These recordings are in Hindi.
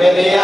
Amen.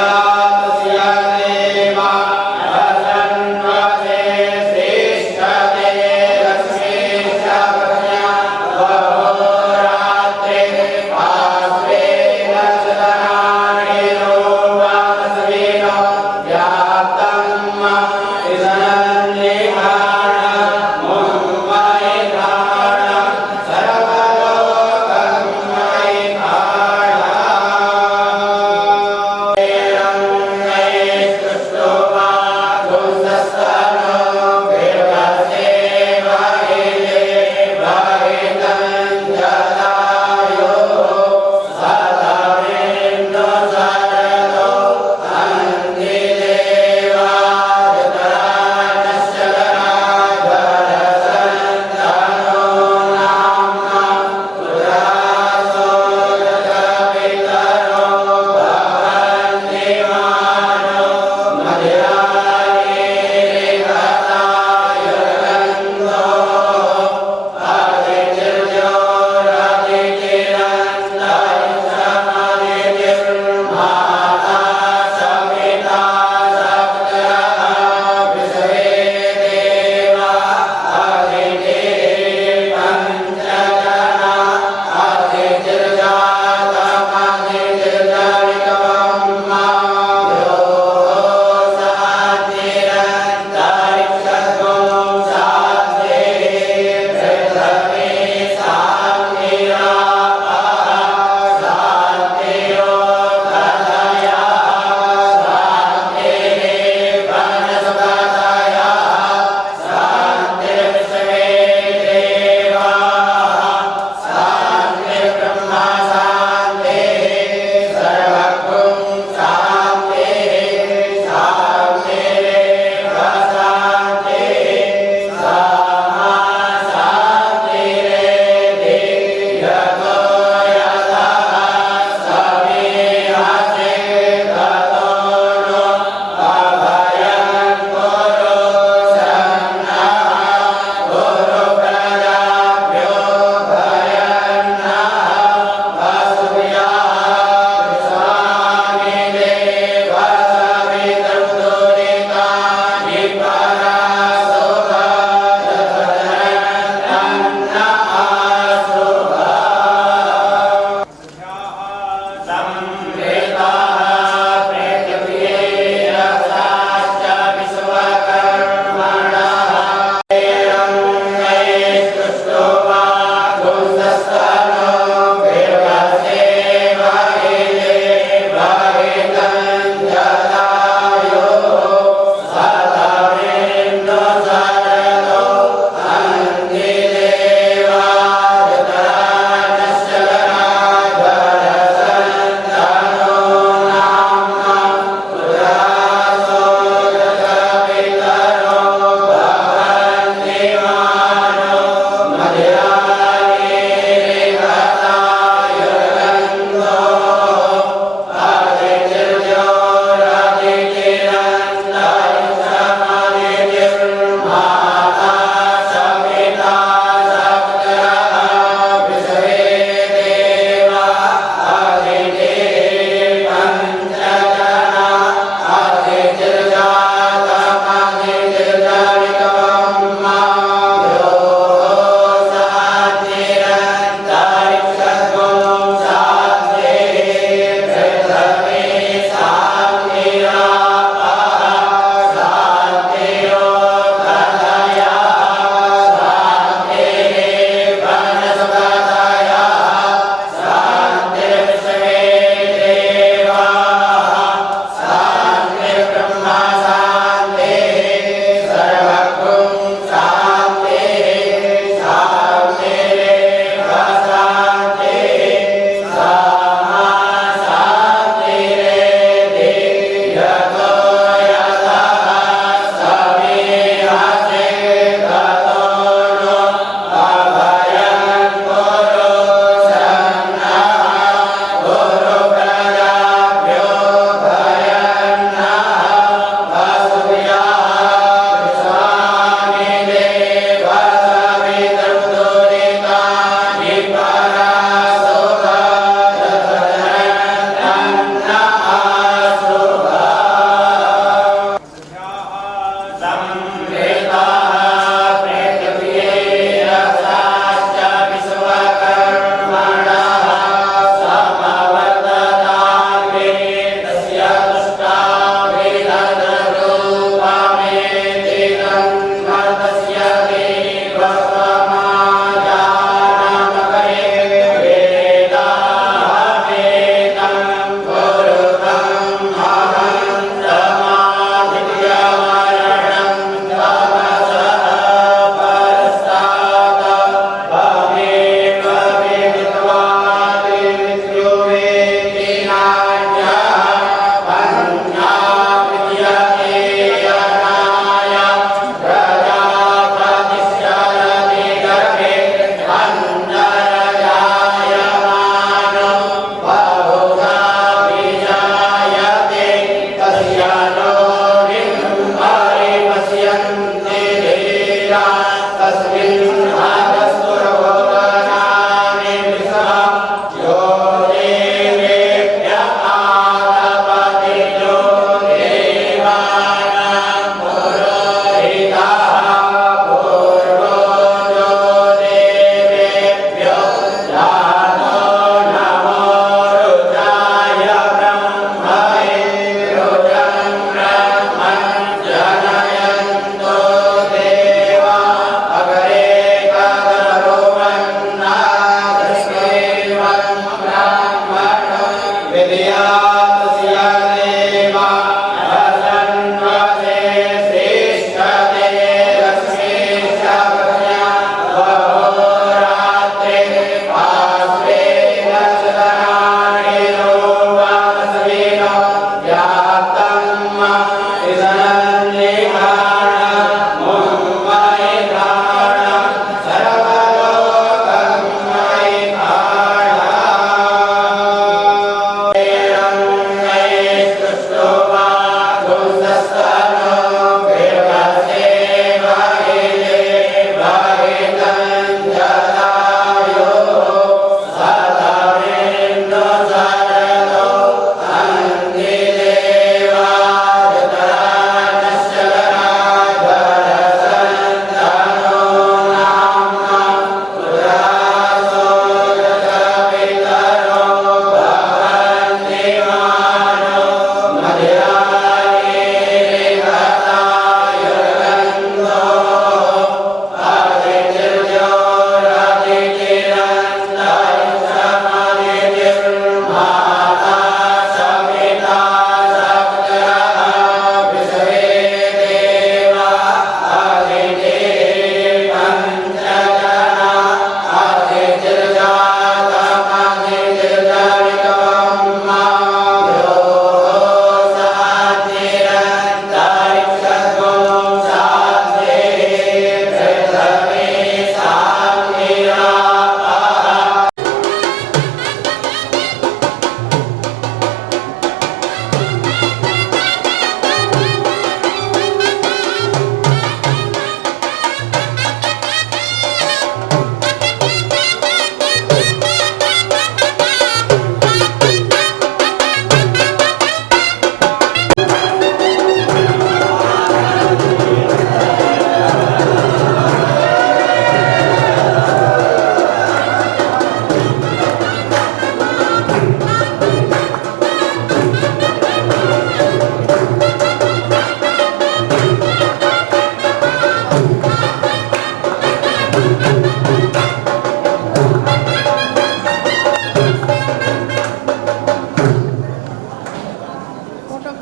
ओम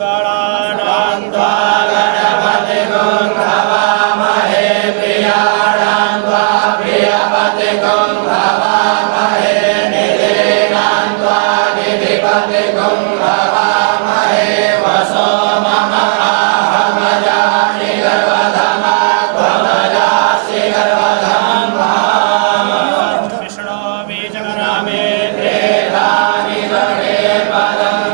गणानां त्वा गणपतिगुं हवामहे प्रियाणां त्वा प्रियपतिगुं हवामहे निधीनां त्वा निधिपतिगुं हवामहे वसो मम आहमजानि गर्वधमा त्वमजासि गर्वधं माम् विष्णो बीजगरामे देवानि गणे पदं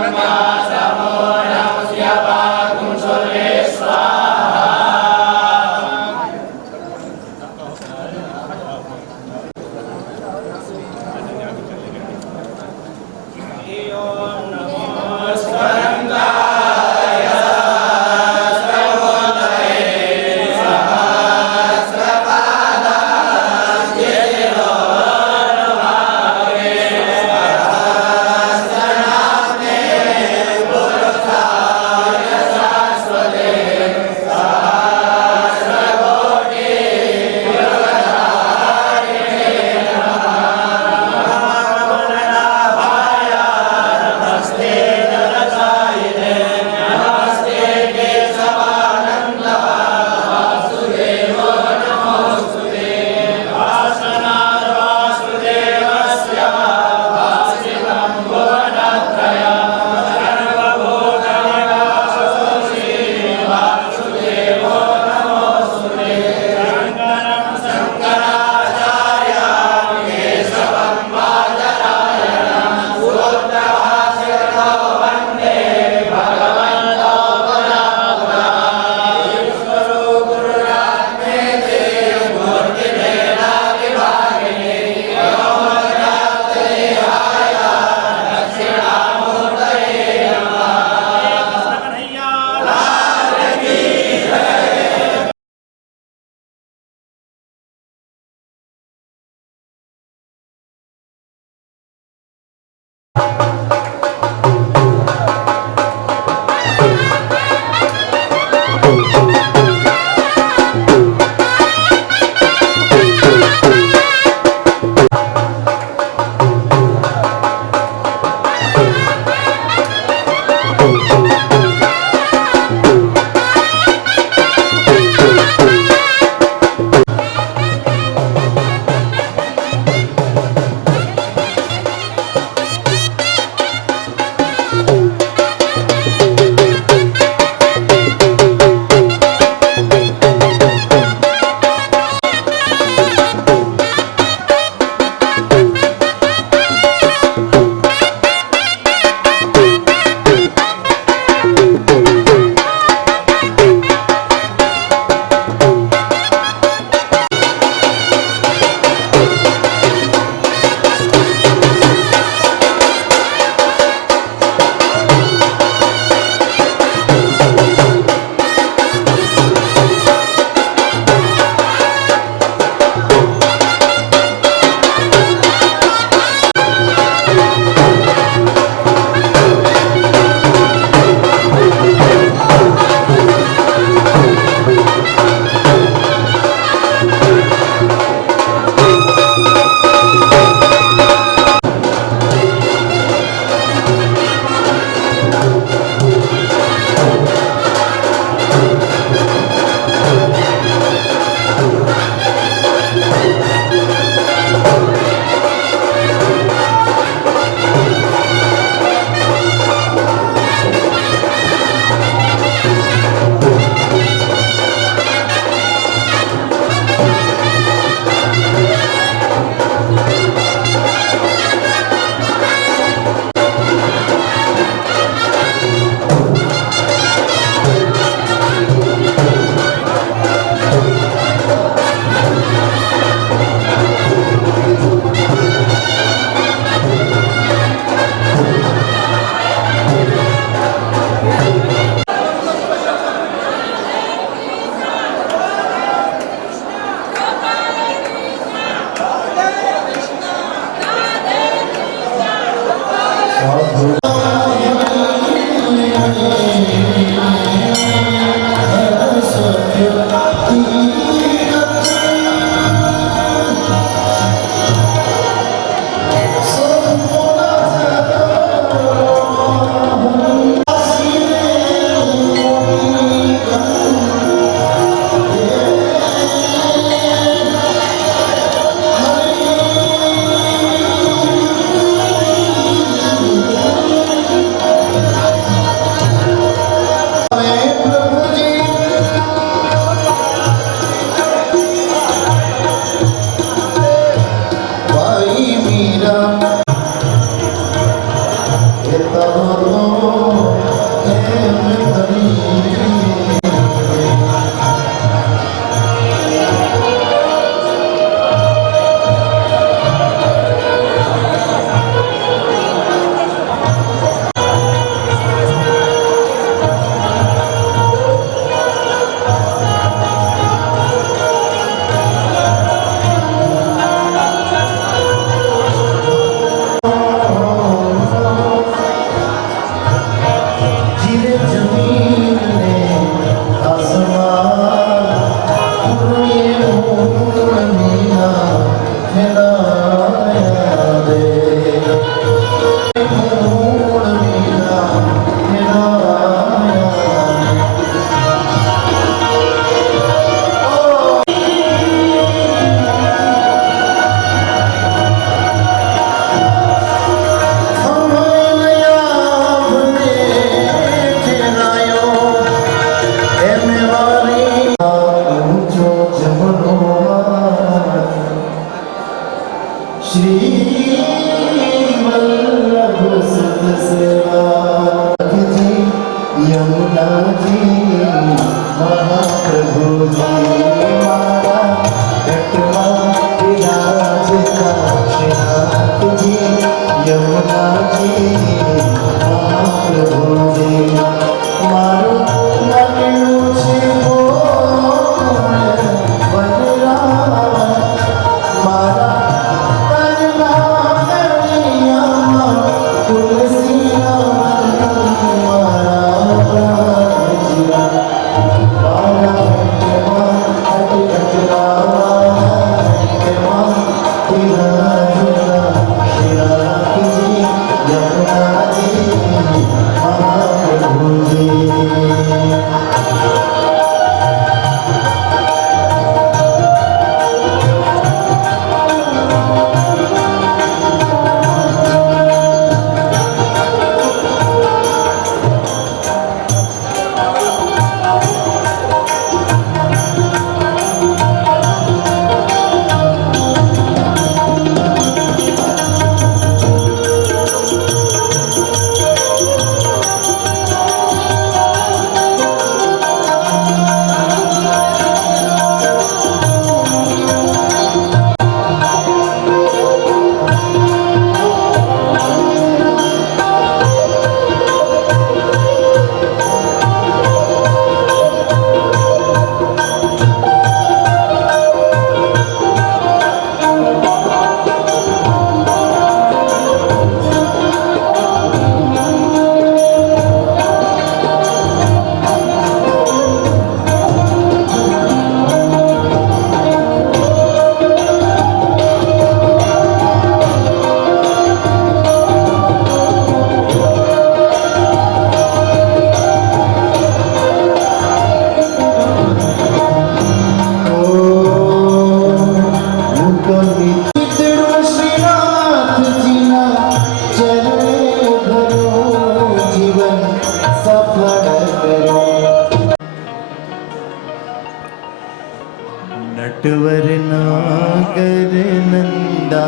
नटवर नागर नंदा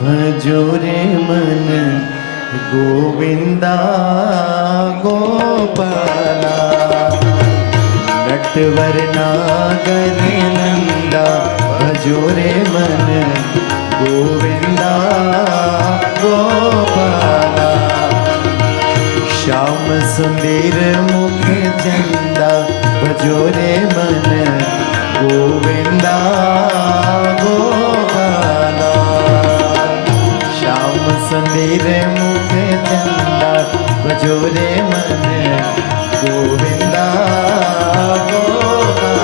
भजो रे मन गोविंदा गोपाला। नटवर नागर नंदा भजो रे मन गोविंदा गोपाला। श्याम सुंदर मुख चंदा भजो रे मन गोविंदा गोपाला। श्याम सुंदर मुख चंदा भजो रे मन गोविंदा गोपाला।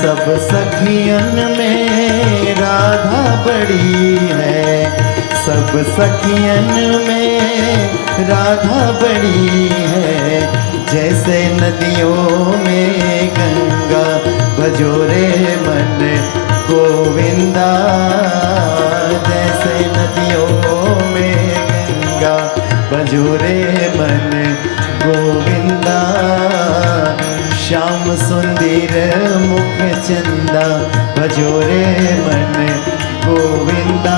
सब सखियन में राधा बड़ी है, सब सखियन में राधा बड़ी है। जैसे नदियों श्याम सुंदर मुख चंदा भजो रे मन गोविंदा।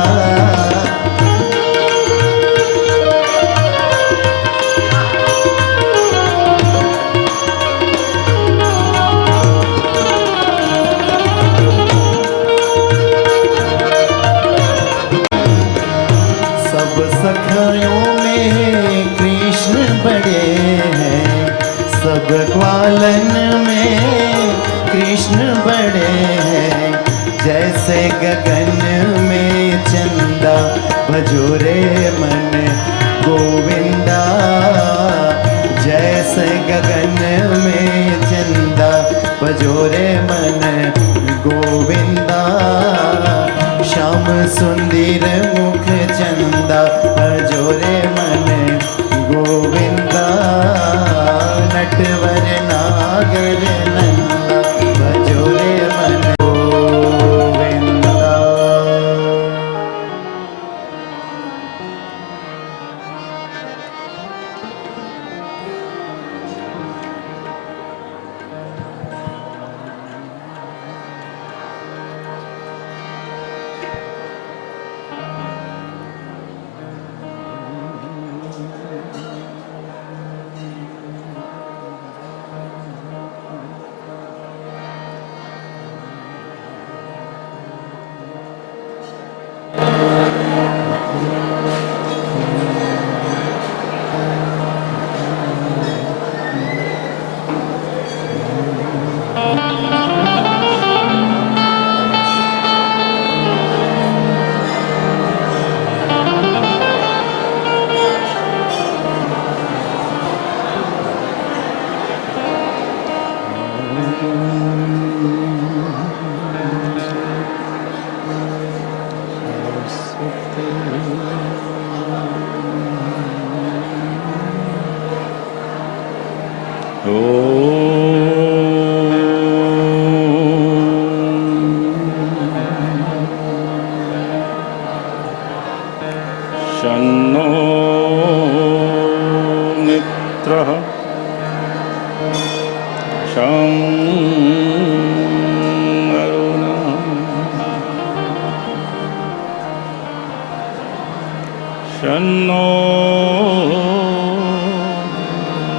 सब सखायों में कृष्ण बड़े हैं, सब ग्वालन में कृष्ण बड़े हैं। जैसे गगन में चंदा भजो रे मन गोविंदा। जैसे गगन में चंदा भजो रे मन गोविंदा। श्याम सुंदर मुख चंदा भजो रे मन गोविंदा। नटवर नागर नंदा भजो रे मन गोविंदा। शन्नो मित्रः शं वरुणः शन्नो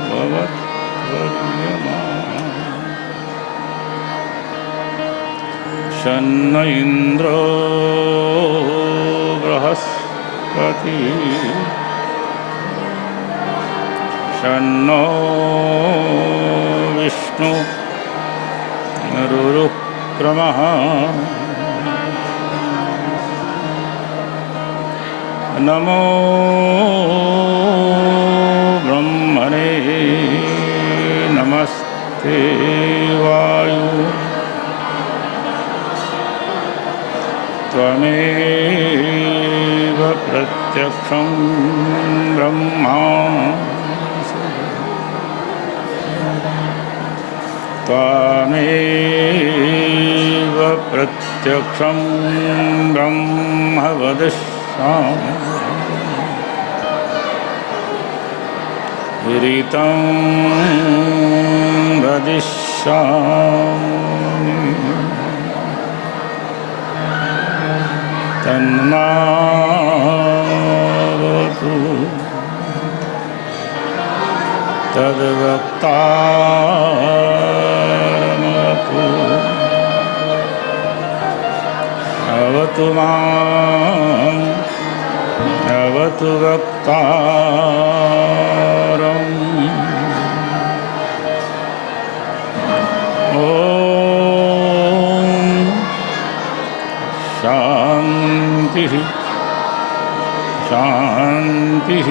भवत्वर्यमा शन्न इन्द्रो बृहस्पति शन्नो विष्णु रुरुक्रमः नमो ब्रह्मणे नमस्ते वायु त्वमेव प्रत्यक्षं ब्रह्मासि त्वमेव प्रत्यक्षं ब्रह्म वदिष्यामि विदितं वदिष्यामि तन्मावतु तद्वक्तारमतु अवतु माम् अवतु वक्तारम् ॐ शान्तिः शान्तिः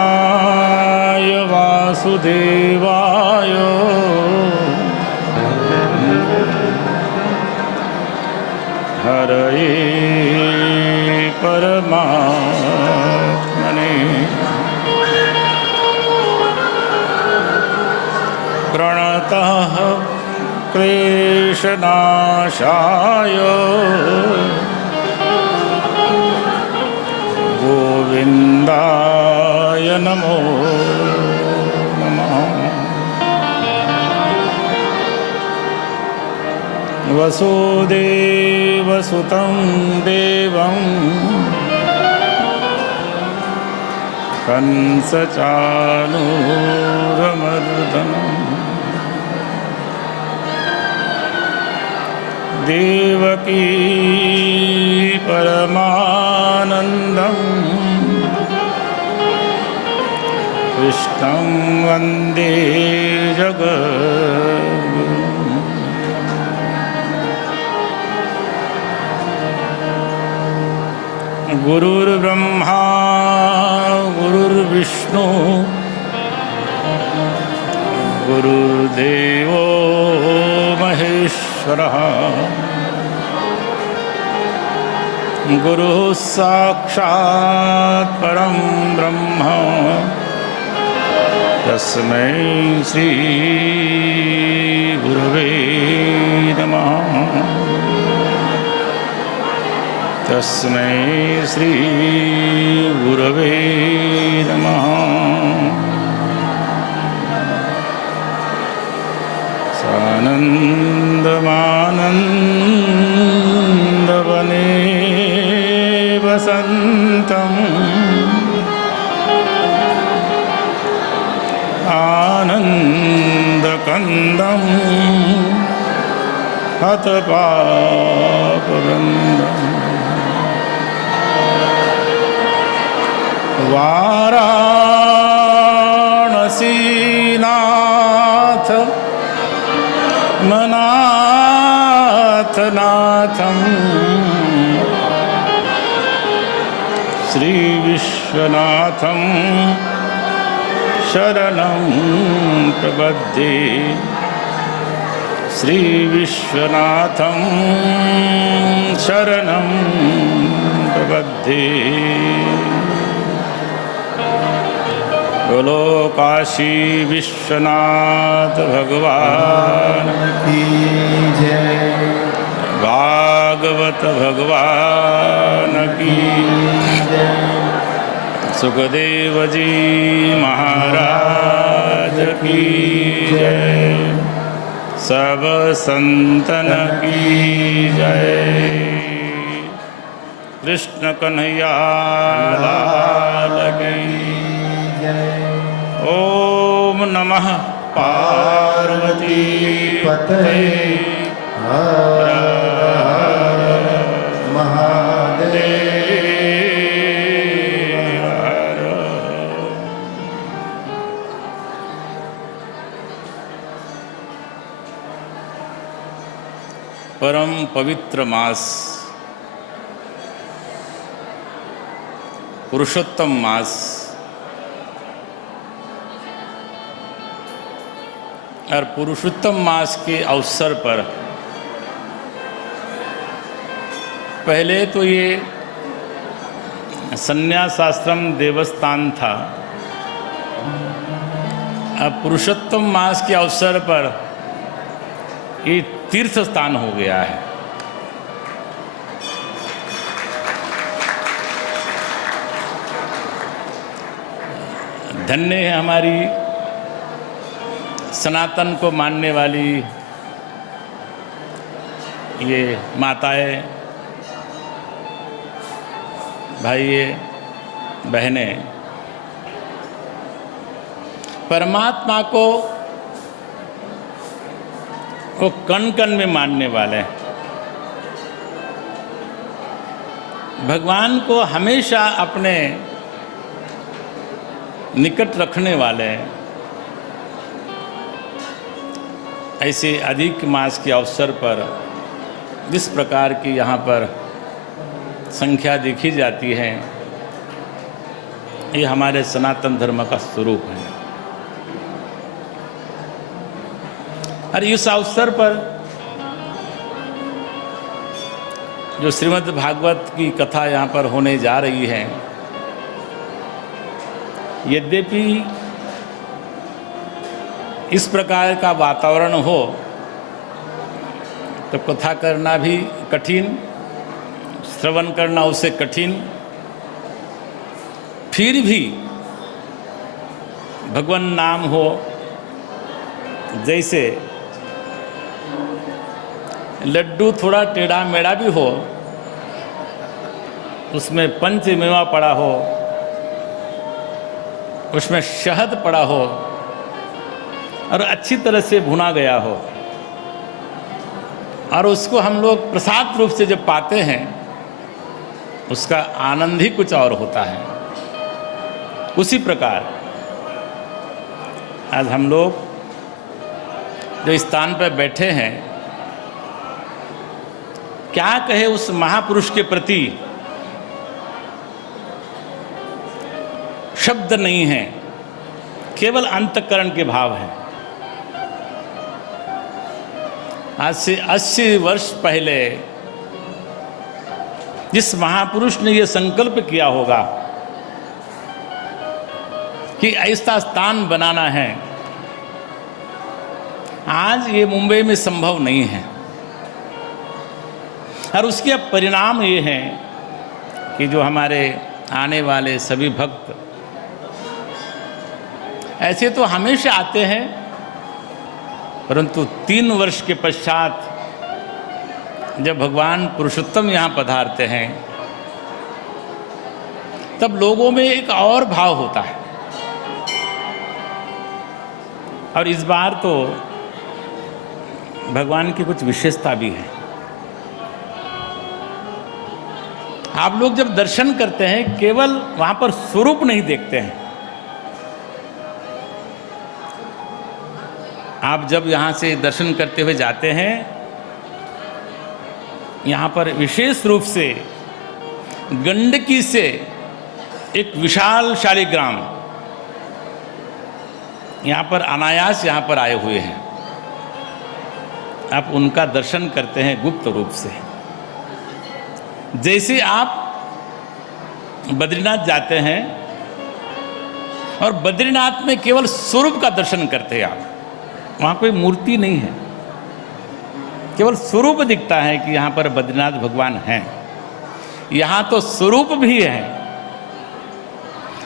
कृष्णाय वासुदेवाय हरये परमात्मने प्रणतः क्लेशनाशाय वसुदेवसुतं देवं कंसचाणूरमर्दनम् देवकी परमानन्दम् कृष्णं वन्दे जगद्गुरुम्। गुरुर्ब्रह्मा गुरुर्विष्णु गुरुर्देवो महेश्वरः गुरुः साक्षात् परं ब्रह्म तस्मै श्री गुरवे नमः। तस्मै श्री गुरवे नमः। सानन्दमानन्दवने वसन्तम् आनन्दकन्दं हतपापवृन्दम् वाराणसीनाथ मनाथनाथं श्रीविश्वनाथं शरणं प्रपद्ये। श्रीविश्वनाथं शरणं प्रपद्ये। बोलो काशी विश्वनाथ भगवान की जय। भागवत भगवान की जय। सुखदेव जी महाराज की जय। सब संतन की जय। कृष्ण कन्हैया लाल की जय। ओम नमः पार्वती पतये हर हर महादेव। परम पवित्र मास पुरुषोत्तम मास और पुरुषोत्तम मास के अवसर पर पहले तो ये संन्यासाश्रम देवस्थान था। अब पुरुषोत्तम मास के अवसर पर ये तीर्थ स्थान हो गया है। धन्य है हमारी सनातन को मानने वाली ये माताएं, भाइये, बहनें, परमात्मा को वो कण कण में मानने वाले हैं। भगवान को हमेशा अपने निकट रखने वाले हैं। ऐसे अधिक मास के अवसर पर जिस प्रकार की यहाँ पर संख्या देखी जाती है, ये हमारे सनातन धर्म का स्वरूप है। और इस अवसर पर जो श्रीमद् भागवत की कथा यहाँ पर होने जा रही है, यद्यपि इस प्रकार का वातावरण हो तो कथा करना भी कठिन, श्रवण करना उससे कठिन, फिर भी भगवान नाम हो, जैसे लड्डू थोड़ा टेढ़ा मेढ़ा भी हो, उसमें पंचमेवा पड़ा हो, उसमें शहद पड़ा हो और अच्छी तरह से भुना गया हो, और उसको हम लोग प्रसाद रूप से जब पाते हैं, उसका आनंद ही कुछ और होता है। उसी प्रकार आज हम लोग जो स्थान पर बैठे हैं, क्या कहे उस महापुरुष के प्रति, शब्द नहीं है, केवल अंतःकरण के भाव हैं। आज से 80 वर्ष पहले जिस महापुरुष ने यह संकल्प किया होगा कि ऐसा स्थान बनाना है, आज ये मुंबई में संभव नहीं है। और उसके परिणाम ये हैं कि जो हमारे आने वाले सभी भक्त ऐसे तो हमेशा आते हैं, परंतु 3 वर्ष के पश्चात जब भगवान पुरुषोत्तम यहाँ पधारते हैं, तब लोगों में एक और भाव होता है। और इस बार तो भगवान की कुछ विशेषता भी है। आप लोग जब दर्शन करते हैं, केवल वहां पर स्वरूप नहीं देखते हैं। आप जब यहाँ से दर्शन करते हुए जाते हैं, यहाँ पर विशेष रूप से गंडकी से एक विशाल शालिग्राम यहाँ पर अनायास यहाँ पर आए हुए हैं। आप उनका दर्शन करते हैं गुप्त रूप से। जैसे आप बद्रीनाथ जाते हैं और बद्रीनाथ में केवल स्वरूप का दर्शन करते हैं आप, वहाँ कोई मूर्ति नहीं है, केवल स्वरूप दिखता है कि यहाँ पर बद्रीनाथ भगवान हैं। यहाँ तो स्वरूप भी है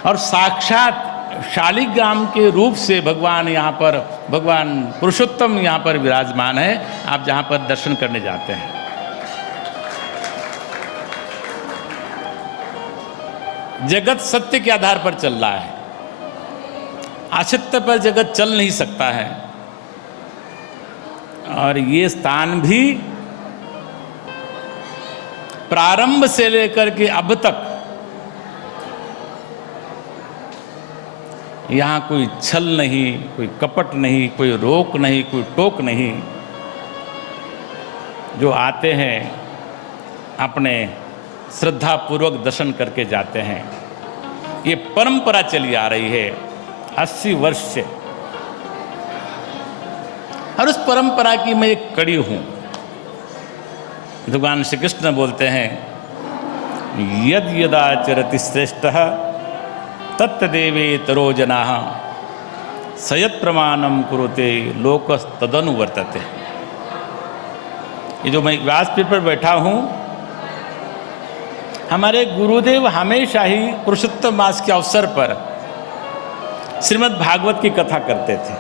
और साक्षात शालिग्राम के रूप से भगवान यहाँ पर, भगवान पुरुषोत्तम यहाँ पर विराजमान है। आप जहाँ पर दर्शन करने जाते हैं, जगत सत्य के आधार पर चल रहा है, असत्य पर जगत चल नहीं सकता है। और ये स्थान भी प्रारंभ से लेकर के अब तक यहाँ कोई छल नहीं, कोई कपट नहीं, कोई रोक नहीं, कोई टोक नहीं। जो आते हैं अपने श्रद्धापूर्वक दर्शन करके जाते हैं। ये परंपरा चली आ रही है 80 वर्ष से, और उस परंपरा की मैं एक कड़ी हूँ। भगवान श्री कृष्ण बोलते हैं, यद यदाचरति श्रेष्ठः तत्तदेवेतरो जनाः सयत् प्रमाणम कुरुते लोकस्तदनुवर्तते। ये जो मैं व्यासपीठ पर बैठा हूँ, हमारे गुरुदेव हमेशा ही पुरुषोत्तम मास के अवसर पर श्रीमद् भागवत की कथा करते थे,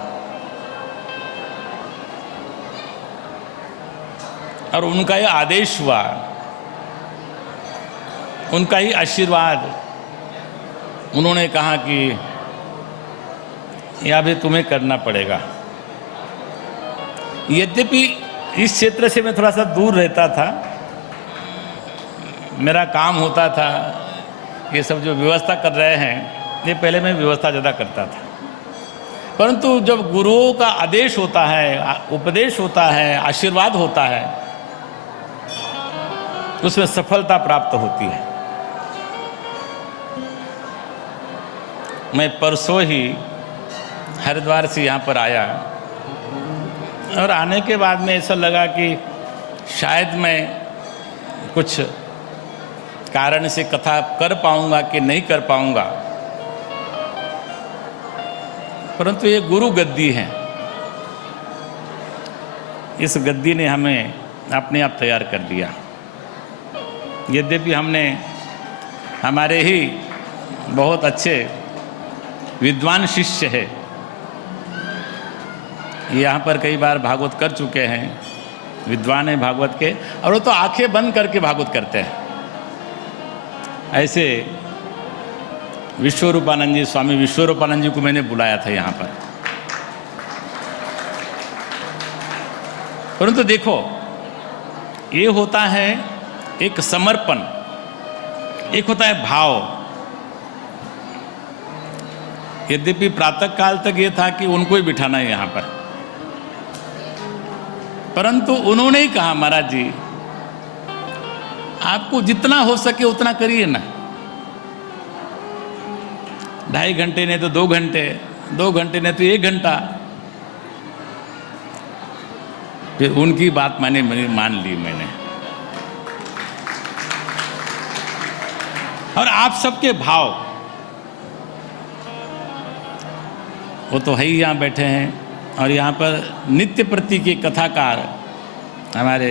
और उनका यह आदेश हुआ, उनका ही आशीर्वाद। उन्होंने कहा कि यह भी तुम्हें करना पड़ेगा। यद्यपि इस क्षेत्र से मैं थोड़ा सा दूर रहता था, मेरा काम होता था, ये सब जो व्यवस्था कर रहे हैं, ये पहले मैं व्यवस्था ज़्यादा करता था, परंतु जब गुरुओं का आदेश होता है, उपदेश होता है, आशीर्वाद होता है, उसमें सफलता प्राप्त होती है। मैं परसों ही हरिद्वार से यहाँ पर आया, और आने के बाद में ऐसा लगा कि शायद मैं कुछ कारण से कथा कर पाऊँगा कि नहीं कर पाऊँगा, परंतु ये गुरु गद्दी है। इस गद्दी ने हमें अपने आप तैयार कर दिया। यद्यपि हमने हमारे ही बहुत अच्छे विद्वान शिष्य है, यहाँ पर कई बार भागवत कर चुके हैं, विद्वान है भागवत के, और वो तो आंखें बंद करके भागवत करते हैं। ऐसे विश्वरूपानंद जी, स्वामी विश्वरूपानंद जी को मैंने बुलाया था यहाँ पर। परंतु देखो, ये होता है एक समर्पण, एक होता है भाव। यद्यपि प्रातः काल तक ये था कि उनको ही बिठाना है यहाँ पर, परंतु उन्होंने ही कहा, महाराज जी आपको जितना हो सके उतना करिए ना। 2.5 घंटे नहीं तो 2 घंटे, 2 घंटे नहीं तो 1 घंटा। फिर उनकी बात मान ली मैंने। और आप सबके भाव, वो तो है ही यहाँ बैठे हैं, और यहाँ पर नित्य प्रति के कथाकार हमारे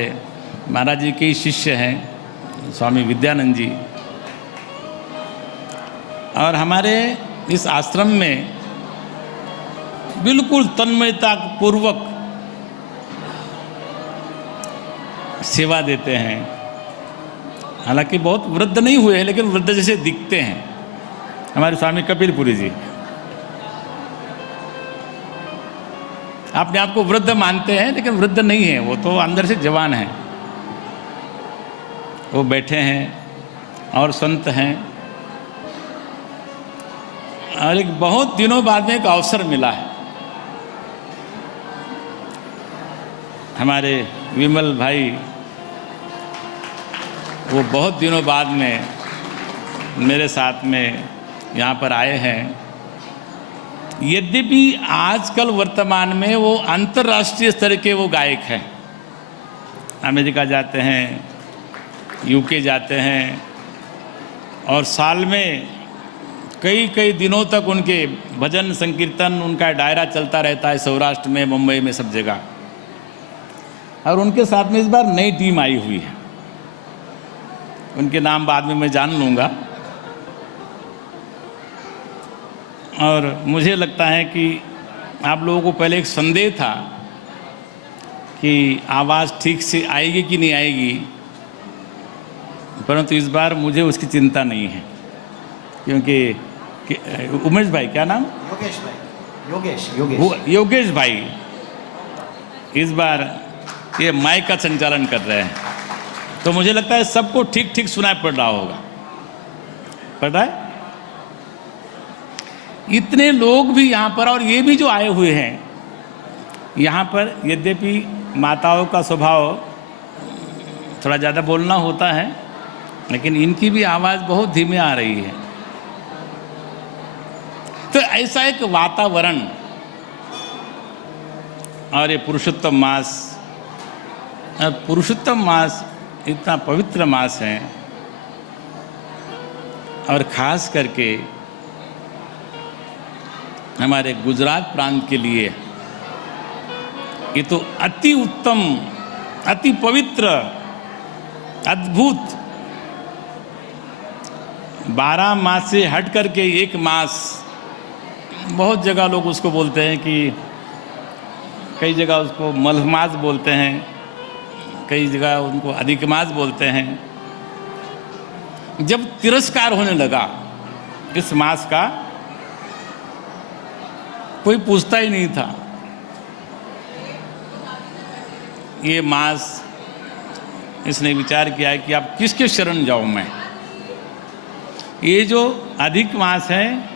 महाराज जी के ही शिष्य हैं स्वामी विद्यानंद जी। और हमारे इस आश्रम में बिल्कुल तन्मयता पूर्वक सेवा देते हैं। हालांकि बहुत वृद्ध नहीं हुए हैं, लेकिन वृद्ध जैसे दिखते हैं। हमारे स्वामी कपिलपुरी जी अपने आप को वृद्ध मानते हैं, लेकिन वृद्ध नहीं है, वो तो अंदर से जवान हैं। वो बैठे हैं और संत हैं। और एक बहुत दिनों बाद में एक अवसर मिला है। हमारे विमल भाई वो बहुत दिनों बाद में मेरे साथ में यहाँ पर आए हैं। यद्यपि आजकल वर्तमान में वो अंतर्राष्ट्रीय स्तर के वो गायक हैं। अमेरिका जाते हैं, यूके जाते हैं, और साल में कई कई दिनों तक उनके भजन संकीर्तन, उनका दायरा चलता रहता है सौराष्ट्र में, मुंबई में, सब जगह। और उनके साथ में इस बार नई टीम आई हुई है। उनके नाम बाद में मैं जान लूँगा। और मुझे लगता है कि आप लोगों को पहले एक संदेह था कि आवाज़ ठीक से आएगी कि नहीं आएगी, परंतु इस बार मुझे उसकी चिंता नहीं है, क्योंकि उमेश भाई, क्या नाम? योगेश भाई, योगेश भाई इस बार ये माइक का संचालन कर रहे हैं, तो मुझे लगता है सबको ठीक ठीक सुनाई पड़ रहा होगा। पड़ रहा है? इतने लोग भी यहाँ पर, और ये भी जो आए हुए हैं यहाँ पर, यद्यपि माताओं का स्वभाव थोड़ा ज़्यादा बोलना होता है, लेकिन इनकी भी आवाज़ बहुत धीमे आ रही है। तो ऐसा एक वातावरण, और ये पुरुषोत्तम मास, और पुरुषोत्तम मास इतना पवित्र मास है, और ख़ास करके हमारे गुजरात प्रांत के लिए ये तो अति उत्तम, अति पवित्र, अद्भुत 12 मास से हट करके एक मास। बहुत जगह लोग उसको बोलते हैं कि, कई जगह उसको मलमास बोलते हैं, कई जगह उनको अधिक मास बोलते हैं। जब तिरस्कार होने लगा इस मास का, कोई पूछता ही नहीं था। ये मास, इसने विचार किया है कि आप किसके शरण जाऊं मैं। ये जो अधिक मास है,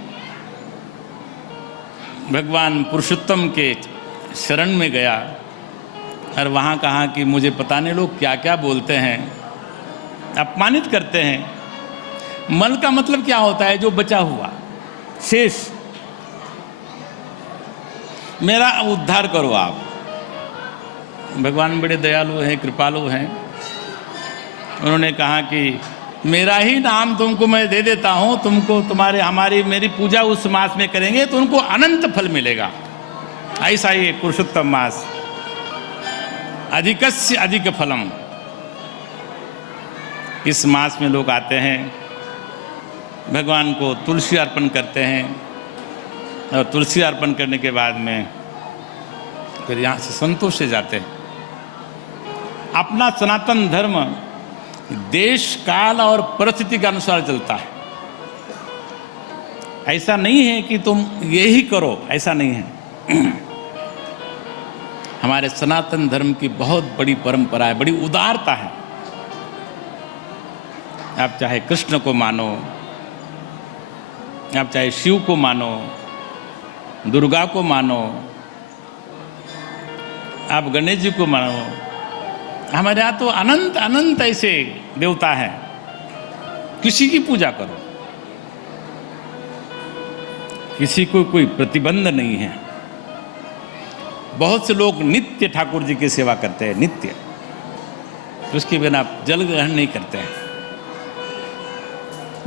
भगवान पुरुषोत्तम के शरण में गया, और वहाँ कहा कि मुझे पता नहीं लोग क्या क्या बोलते हैं, अपमानित करते हैं। मल का मतलब क्या होता है? जो बचा हुआ शेष, मेरा उद्धार करो आप। भगवान बड़े दयालु हैं, कृपालु हैं। उन्होंने कहा कि मेरा ही नाम तुमको मैं दे देता हूँ, तुमको तुम्हारे मेरी पूजा उस मास में करेंगे तो उनको अनंत फल मिलेगा। ऐसा ये पुरुषोत्तम मास, अधिकस्य अधिक फलम। इस मास में लोग आते हैं, भगवान को तुलसी अर्पण करते हैं, और तुलसी अर्पण करने के बाद में फिर यहाँ से संतोष से जाते हैं। अपना सनातन धर्म देश काल और परिस्थिति के अनुसार चलता है। ऐसा नहीं है कि तुम यही करो, ऐसा नहीं है। हमारे सनातन धर्म की बहुत बड़ी परंपरा है, बड़ी उदारता है। आप चाहे कृष्ण को मानो, आप चाहे शिव को मानो, दुर्गा को मानो, आप गणेश जी को मानो, हमारे यहाँ तो अनंत अनंत ऐसे देवता हैं। किसी की पूजा करो, किसी को कोई प्रतिबंध नहीं है। बहुत से लोग नित्य ठाकुर जी की सेवा करते हैं, नित्य, उसके बिना जल ग्रहण नहीं करते हैं।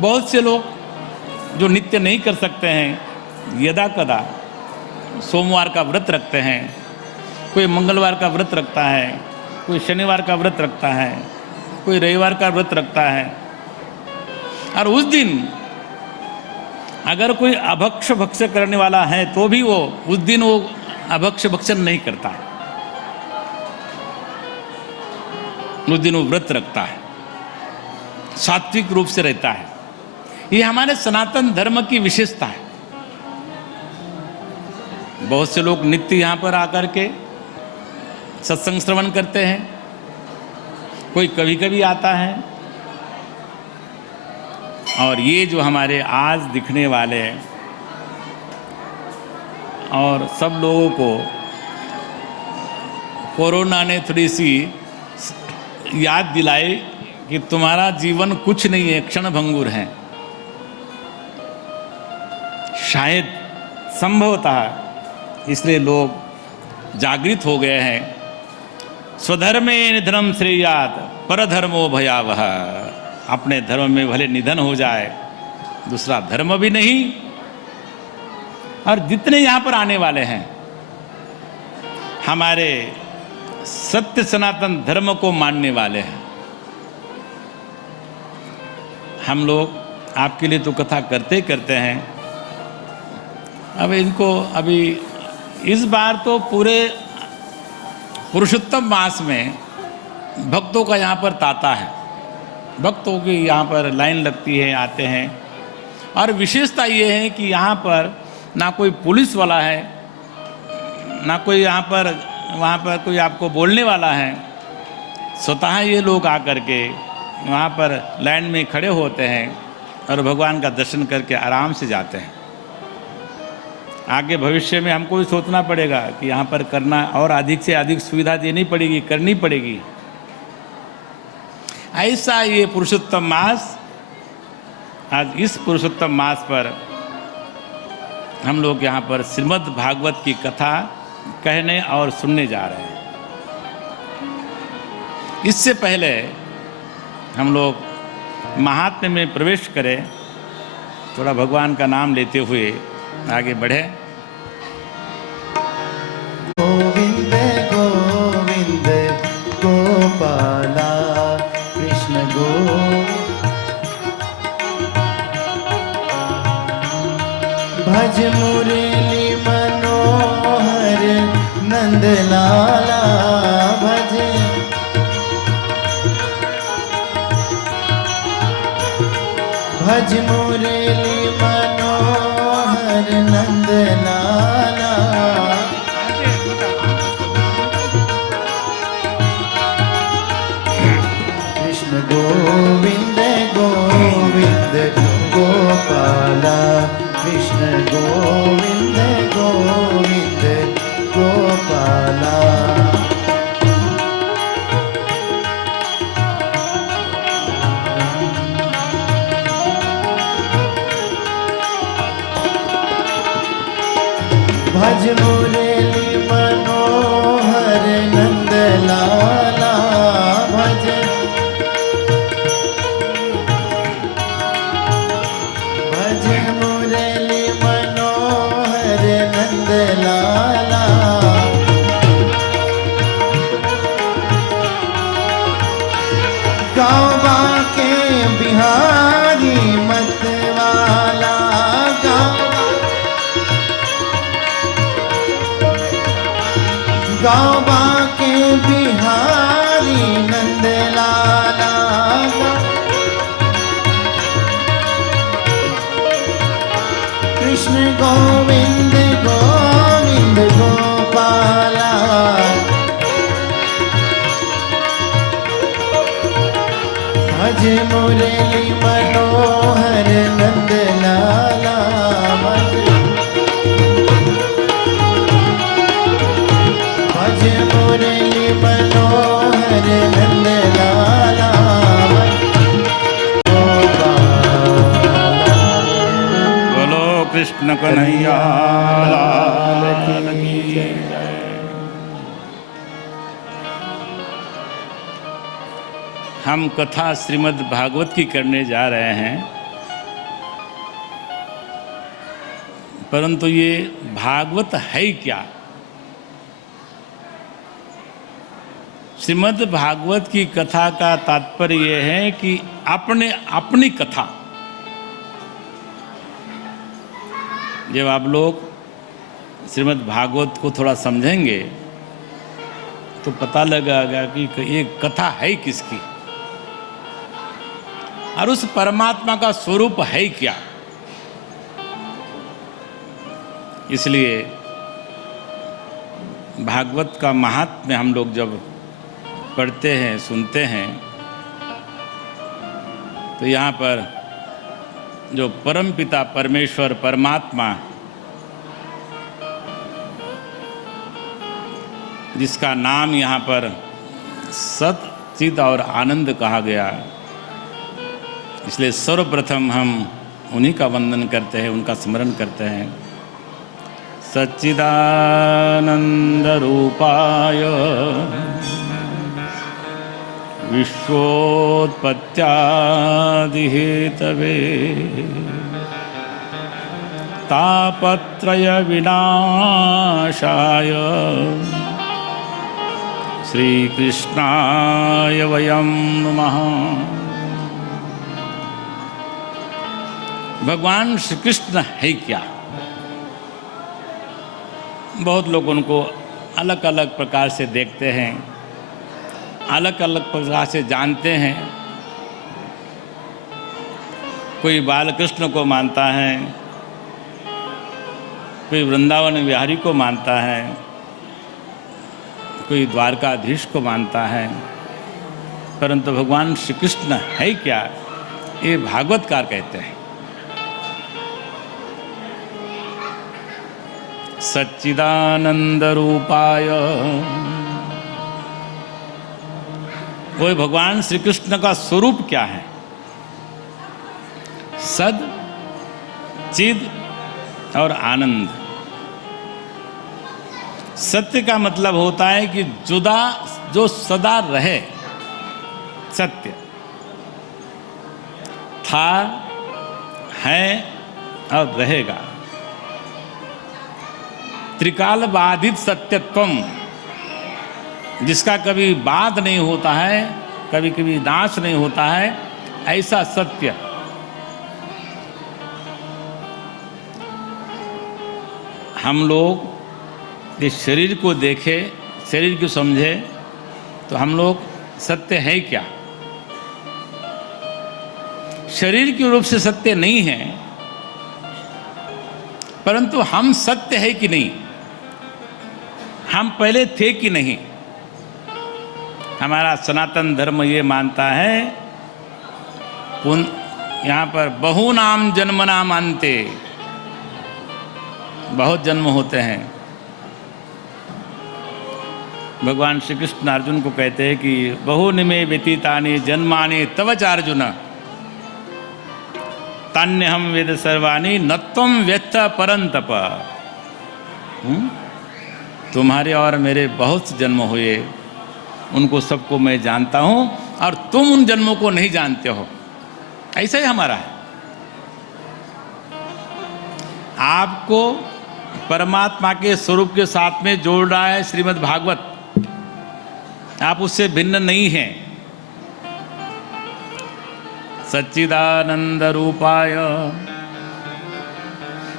बहुत से लोग जो नित्य नहीं कर सकते हैं, यदा कदा सोमवार का व्रत रखते हैं, कोई मंगलवार का व्रत रखता है, कोई शनिवार का व्रत रखता है, कोई रविवार का व्रत रखता है। और उस दिन अगर कोई अभक्ष भक्ष करने वाला है तो भी वो उस दिन वो अभक्ष भक्षण नहीं करता है, उस दिन वो व्रत रखता है, सात्विक रूप से रहता है। ये हमारे सनातन धर्म की विशेषता है। बहुत से लोग नित्य यहाँ पर आकर के सत्संग श्रवण करते हैं, कोई कभी कभी आता है। और ये जो हमारे आज दिखने वाले और सब लोगों को कोरोना ने थोड़ी सी याद दिलाई कि तुम्हारा जीवन कुछ नहीं है, क्षण भंगुर है। शायद संभवतः इसलिए लोग जागृत हो गए हैं। स्वधर्मे निधनम श्रेयात परधर्मो भयावह। अपने धर्म में भले निधन हो जाए, दूसरा धर्म भी नहीं। और जितने यहाँ पर आने वाले हैं हमारे सत्य सनातन धर्म को मानने वाले हैं। हम लोग आपके लिए तो कथा करते करते हैं। अब इनको अभी इस बार तो पूरे पुरुषोत्तम मास में भक्तों का यहाँ पर तांता है। भक्तों की यहाँ पर लाइन लगती है, आते हैं। और विशेषता ये है कि यहाँ पर ना कोई पुलिस वाला है, ना कोई यहाँ पर वहाँ पर कोई आपको बोलने वाला है। स्वतः ये लोग आकर के वहाँ पर लाइन में खड़े होते हैं और भगवान का दर्शन करके आराम से जाते हैं। आगे भविष्य में हमको भी सोचना पड़ेगा कि यहाँ पर करना और अधिक से अधिक सुविधा देनी पड़ेगी, करनी पड़ेगी। ऐसा ये पुरुषोत्तम मास, आज इस पुरुषोत्तम मास पर हम लोग यहाँ पर श्रीमद् भागवत की कथा कहने और सुनने जा रहे हैं। इससे पहले हम लोग महात्म्य में प्रवेश करें, थोड़ा भगवान का नाम लेते हुए आगे बढ़े। गोविंद गोविंद गोपाला कृष्ण भज मुरली मनोहर नंद लाला भज भज मुरली मनोहर नंद लाला कृष्ण गोविंद गोविंद गोपाला कृष्ण गोविंद गोविंद गोपाला भज मुरली मनोहर नंद लाला भज भज मुरली मनोहर नंद लाला गाँव बाके बिहारी मतवाला गाँव कृष्ण गोविंद गोविंद गोपाला भज मुरली मनोहर नंद लाला भज मुरली मनोहर नंद लाला बोलो कृष्ण कन्हैया लाल की जय। हम कथा श्रीमद् भागवत की करने जा रहे हैं, परंतु ये भागवत है क्या? श्रीमद् भागवत की कथा का तात्पर्य यह है कि अपनी कथा। जब आप लोग श्रीमद् भागवत को थोड़ा समझेंगे तो पता लगेगा कि ये कथा है किसकी और उस परमात्मा का स्वरूप है क्या। इसलिए भागवत का महात्म्य हम लोग जब पढ़ते हैं, सुनते हैं, तो यहाँ पर जो परमपिता परमेश्वर परमात्मा, जिसका नाम यहाँ पर सत चित और आनंद कहा गया, इसलिए सर्वप्रथम हम उन्हीं का वंदन करते हैं, उनका स्मरण करते हैं। सच्चिदानंद रूपाय विश्वोत्पत्त्यादिहेतवे तापत्रय विनाशाय श्रीकृष्णाय वयं नमः। भगवान श्री कृष्ण है क्या? बहुत लोग उनको अलग अलग प्रकार से देखते हैं, अलग अलग प्रकार से जानते हैं। कोई बालकृष्ण को मानता है, कोई वृंदावन बिहारी को मानता है, कोई द्वारकाधीश को मानता है, परंतु भगवान श्री कृष्ण है क्या, ये भागवतकार कहते हैं। सच्चिदानंद रूपाय, वो भगवान श्री कृष्ण का स्वरूप क्या है? सद, चिद और आनंद। सत्य का मतलब होता है कि जुदा, जो सदा रहे, सत्य था, है और रहेगा। त्रिकाल बाधित सत्यत्वम, जिसका कभी बाध नहीं होता है, कभी कभी नाश नहीं होता है, ऐसा सत्य। हम लोग इस शरीर को देखे, शरीर को समझे, तो हम लोग सत्य है क्या? शरीर के रूप से सत्य नहीं है, परंतु हम सत्य है कि नहीं, हम पहले थे कि नहीं। हमारा सनातन धर्म ये मानता है, यहाँ पर बहुनाम जन्मनाम अन्ते, बहुत जन्म होते हैं। भगवान श्री कृष्ण अर्जुन को कहते हैं कि बहुनिमे व्यतीतानि जन्मानि तव च अर्जुन तान्यहम वेद सर्वाणि न त्वं व्यथ परंतप। तुम्हारे और मेरे बहुत से जन्म हुए, उनको सबको मैं जानता हूँ और तुम उन जन्मों को नहीं जानते हो। ऐसा ही हमारा है। आपको परमात्मा के स्वरूप के साथ में जोड़ रहा है श्रीमद् भागवत। आप उससे भिन्न नहीं हैं। सच्चिदानंद रूपाय,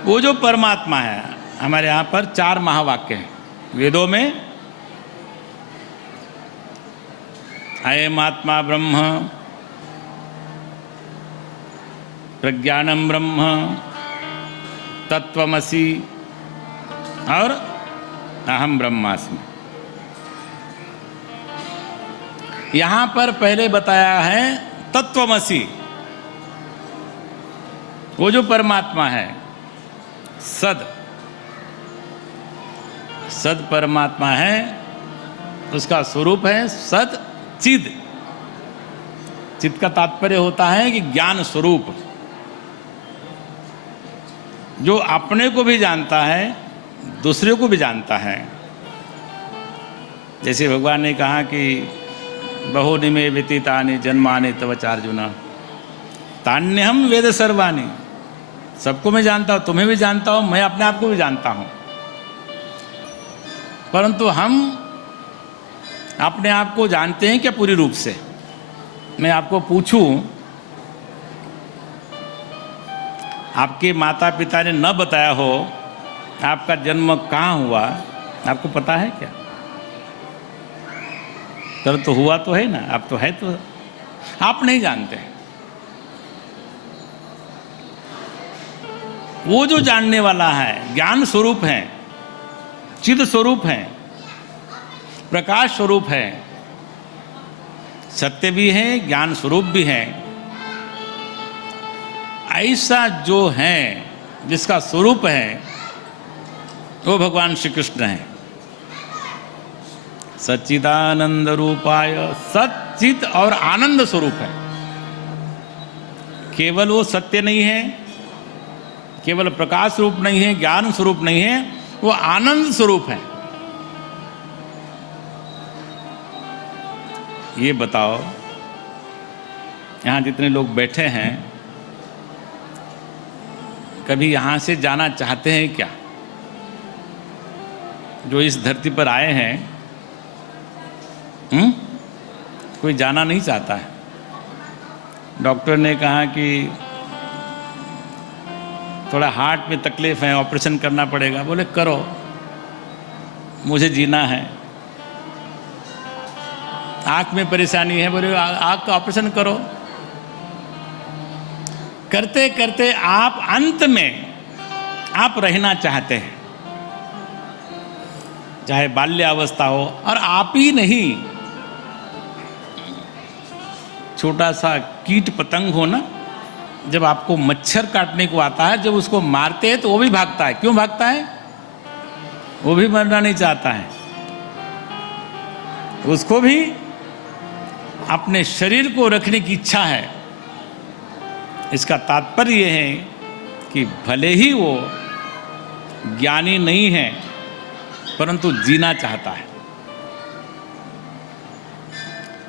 वो जो परमात्मा है, हमारे यहाँ पर 4 महावाक्य हैं वेदों में। अयमात्मा ब्रह्म, प्रज्ञानम ब्रह्म, तत्वमसि और अहम ब्रह्मास्मि। यहां पर पहले बताया है तत्वमसि, वो जो परमात्मा है, सद सद परमात्मा है, उसका स्वरूप है सद चिद। चिद का तात्पर्य होता है कि ज्ञान स्वरूप, जो अपने को भी जानता है, दूसरे को भी जानता है। जैसे भगवान ने कहा कि बहुनि मे व्यतीतानि जन्मानि तव चार्जुन तान्यहम वेद सर्वाणि। सबको मैं जानता हूँ, तुम्हें भी जानता हूँ, मैं अपने आप को भी जानता हूँ। परंतु हम अपने आप को जानते हैं क्या पूरी रूप से? मैं आपको पूछूं, आपके माता पिता ने न बताया हो आपका जन्म कहाँ हुआ, आपको पता है क्या? तो हुआ तो है ना, आप तो है, तो आप नहीं जानते। वो जो जानने वाला है, ज्ञान स्वरूप है, चिद स्वरूप है, प्रकाश स्वरूप है, सत्य भी है, ज्ञान स्वरूप भी है। ऐसा जो है, जिसका स्वरूप है, वो भगवान श्री कृष्ण है। सच्चिदानंद रूपाय, सच्चित और आनंद स्वरूप है। केवल वो सत्य नहीं है, केवल प्रकाश स्वरूप नहीं है, ज्ञान स्वरूप नहीं है, वो आनंद स्वरूप है। ये बताओ, यहाँ जितने लोग बैठे हैं, कभी यहाँ से जाना चाहते हैं क्या? जो इस धरती पर आए हैं, कोई जाना नहीं चाहता है। डॉक्टर ने कहा कि थोड़ा हार्ट में तकलीफ है, ऑपरेशन करना पड़ेगा। बोले करो, मुझे जीना है। आँख में परेशानी है, बोले आँख का ऑपरेशन करो। करते करते आप अंत में आप रहना चाहते हैं, चाहे बाल्यावस्था हो। और आप ही नहीं, छोटा सा कीट पतंग हो ना, जब आपको मच्छर काटने को आता है, जब उसको मारते हैं तो वो भी भागता है। क्यों भागता है? वो भी मरना नहीं चाहता है, उसको भी अपने शरीर को रखने की इच्छा है। इसका तात्पर्य यह है कि भले ही वो ज्ञानी नहीं है, परंतु जीना चाहता है।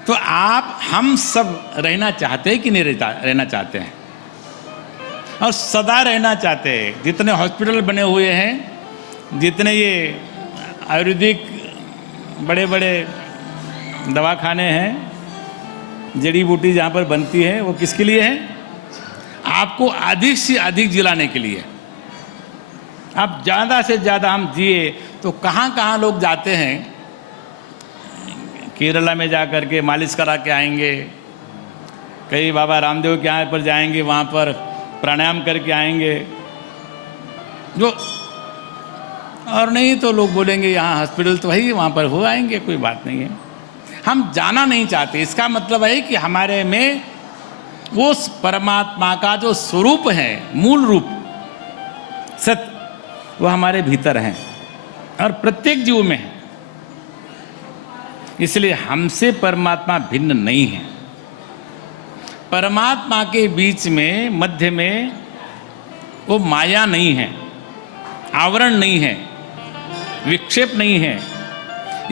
तो आप, हम सब रहना चाहते हैं कि नहीं रहना चाहते हैं? और सदा रहना चाहते हैं। जितने हॉस्पिटल बने हुए हैं, जितने ये आयुर्वेदिक बड़े बड़े दवाखाने हैं, जड़ी बूटी जहाँ पर बनती है, वो किसके लिए है? आपको अधिक से अधिक जिलाने के लिए। अब ज़्यादा से ज़्यादा हम जिए तो कहाँ कहाँ लोग जाते हैं? केरला में जा कर के मालिश करा के आएंगे, कई बाबा रामदेव के यहाँ पर जाएंगे, वहाँ पर प्राणायाम करके आएंगे। जो और नहीं तो लोग बोलेंगे यहाँ हॉस्पिटल तो है, वहाँ पर हो आएंगे, कोई बात नहीं है। हम जाना नहीं चाहते। इसका मतलब है कि हमारे में वो परमात्मा का जो स्वरूप है, मूल रूप सत्य, वो हमारे भीतर है और प्रत्येक जीव में है। इसलिए हमसे परमात्मा भिन्न नहीं है। परमात्मा के बीच में, मध्य में वो माया नहीं है, आवरण नहीं है, विक्षेप नहीं है।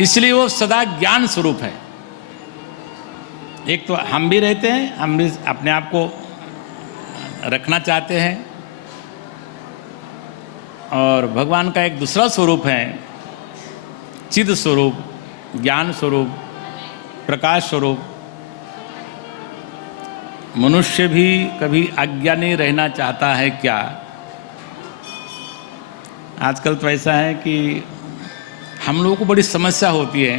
इसलिए वो सदा ज्ञान स्वरूप है। एक तो हम भी रहते हैं, हम भी अपने आप को रखना चाहते हैं, और भगवान का एक दूसरा स्वरूप है, चिद स्वरूप, ज्ञान स्वरूप, प्रकाश स्वरूप। मनुष्य भी कभी अज्ञानी रहना चाहता है क्या? आजकल तो ऐसा है कि हम लोगों को बड़ी समस्या होती है।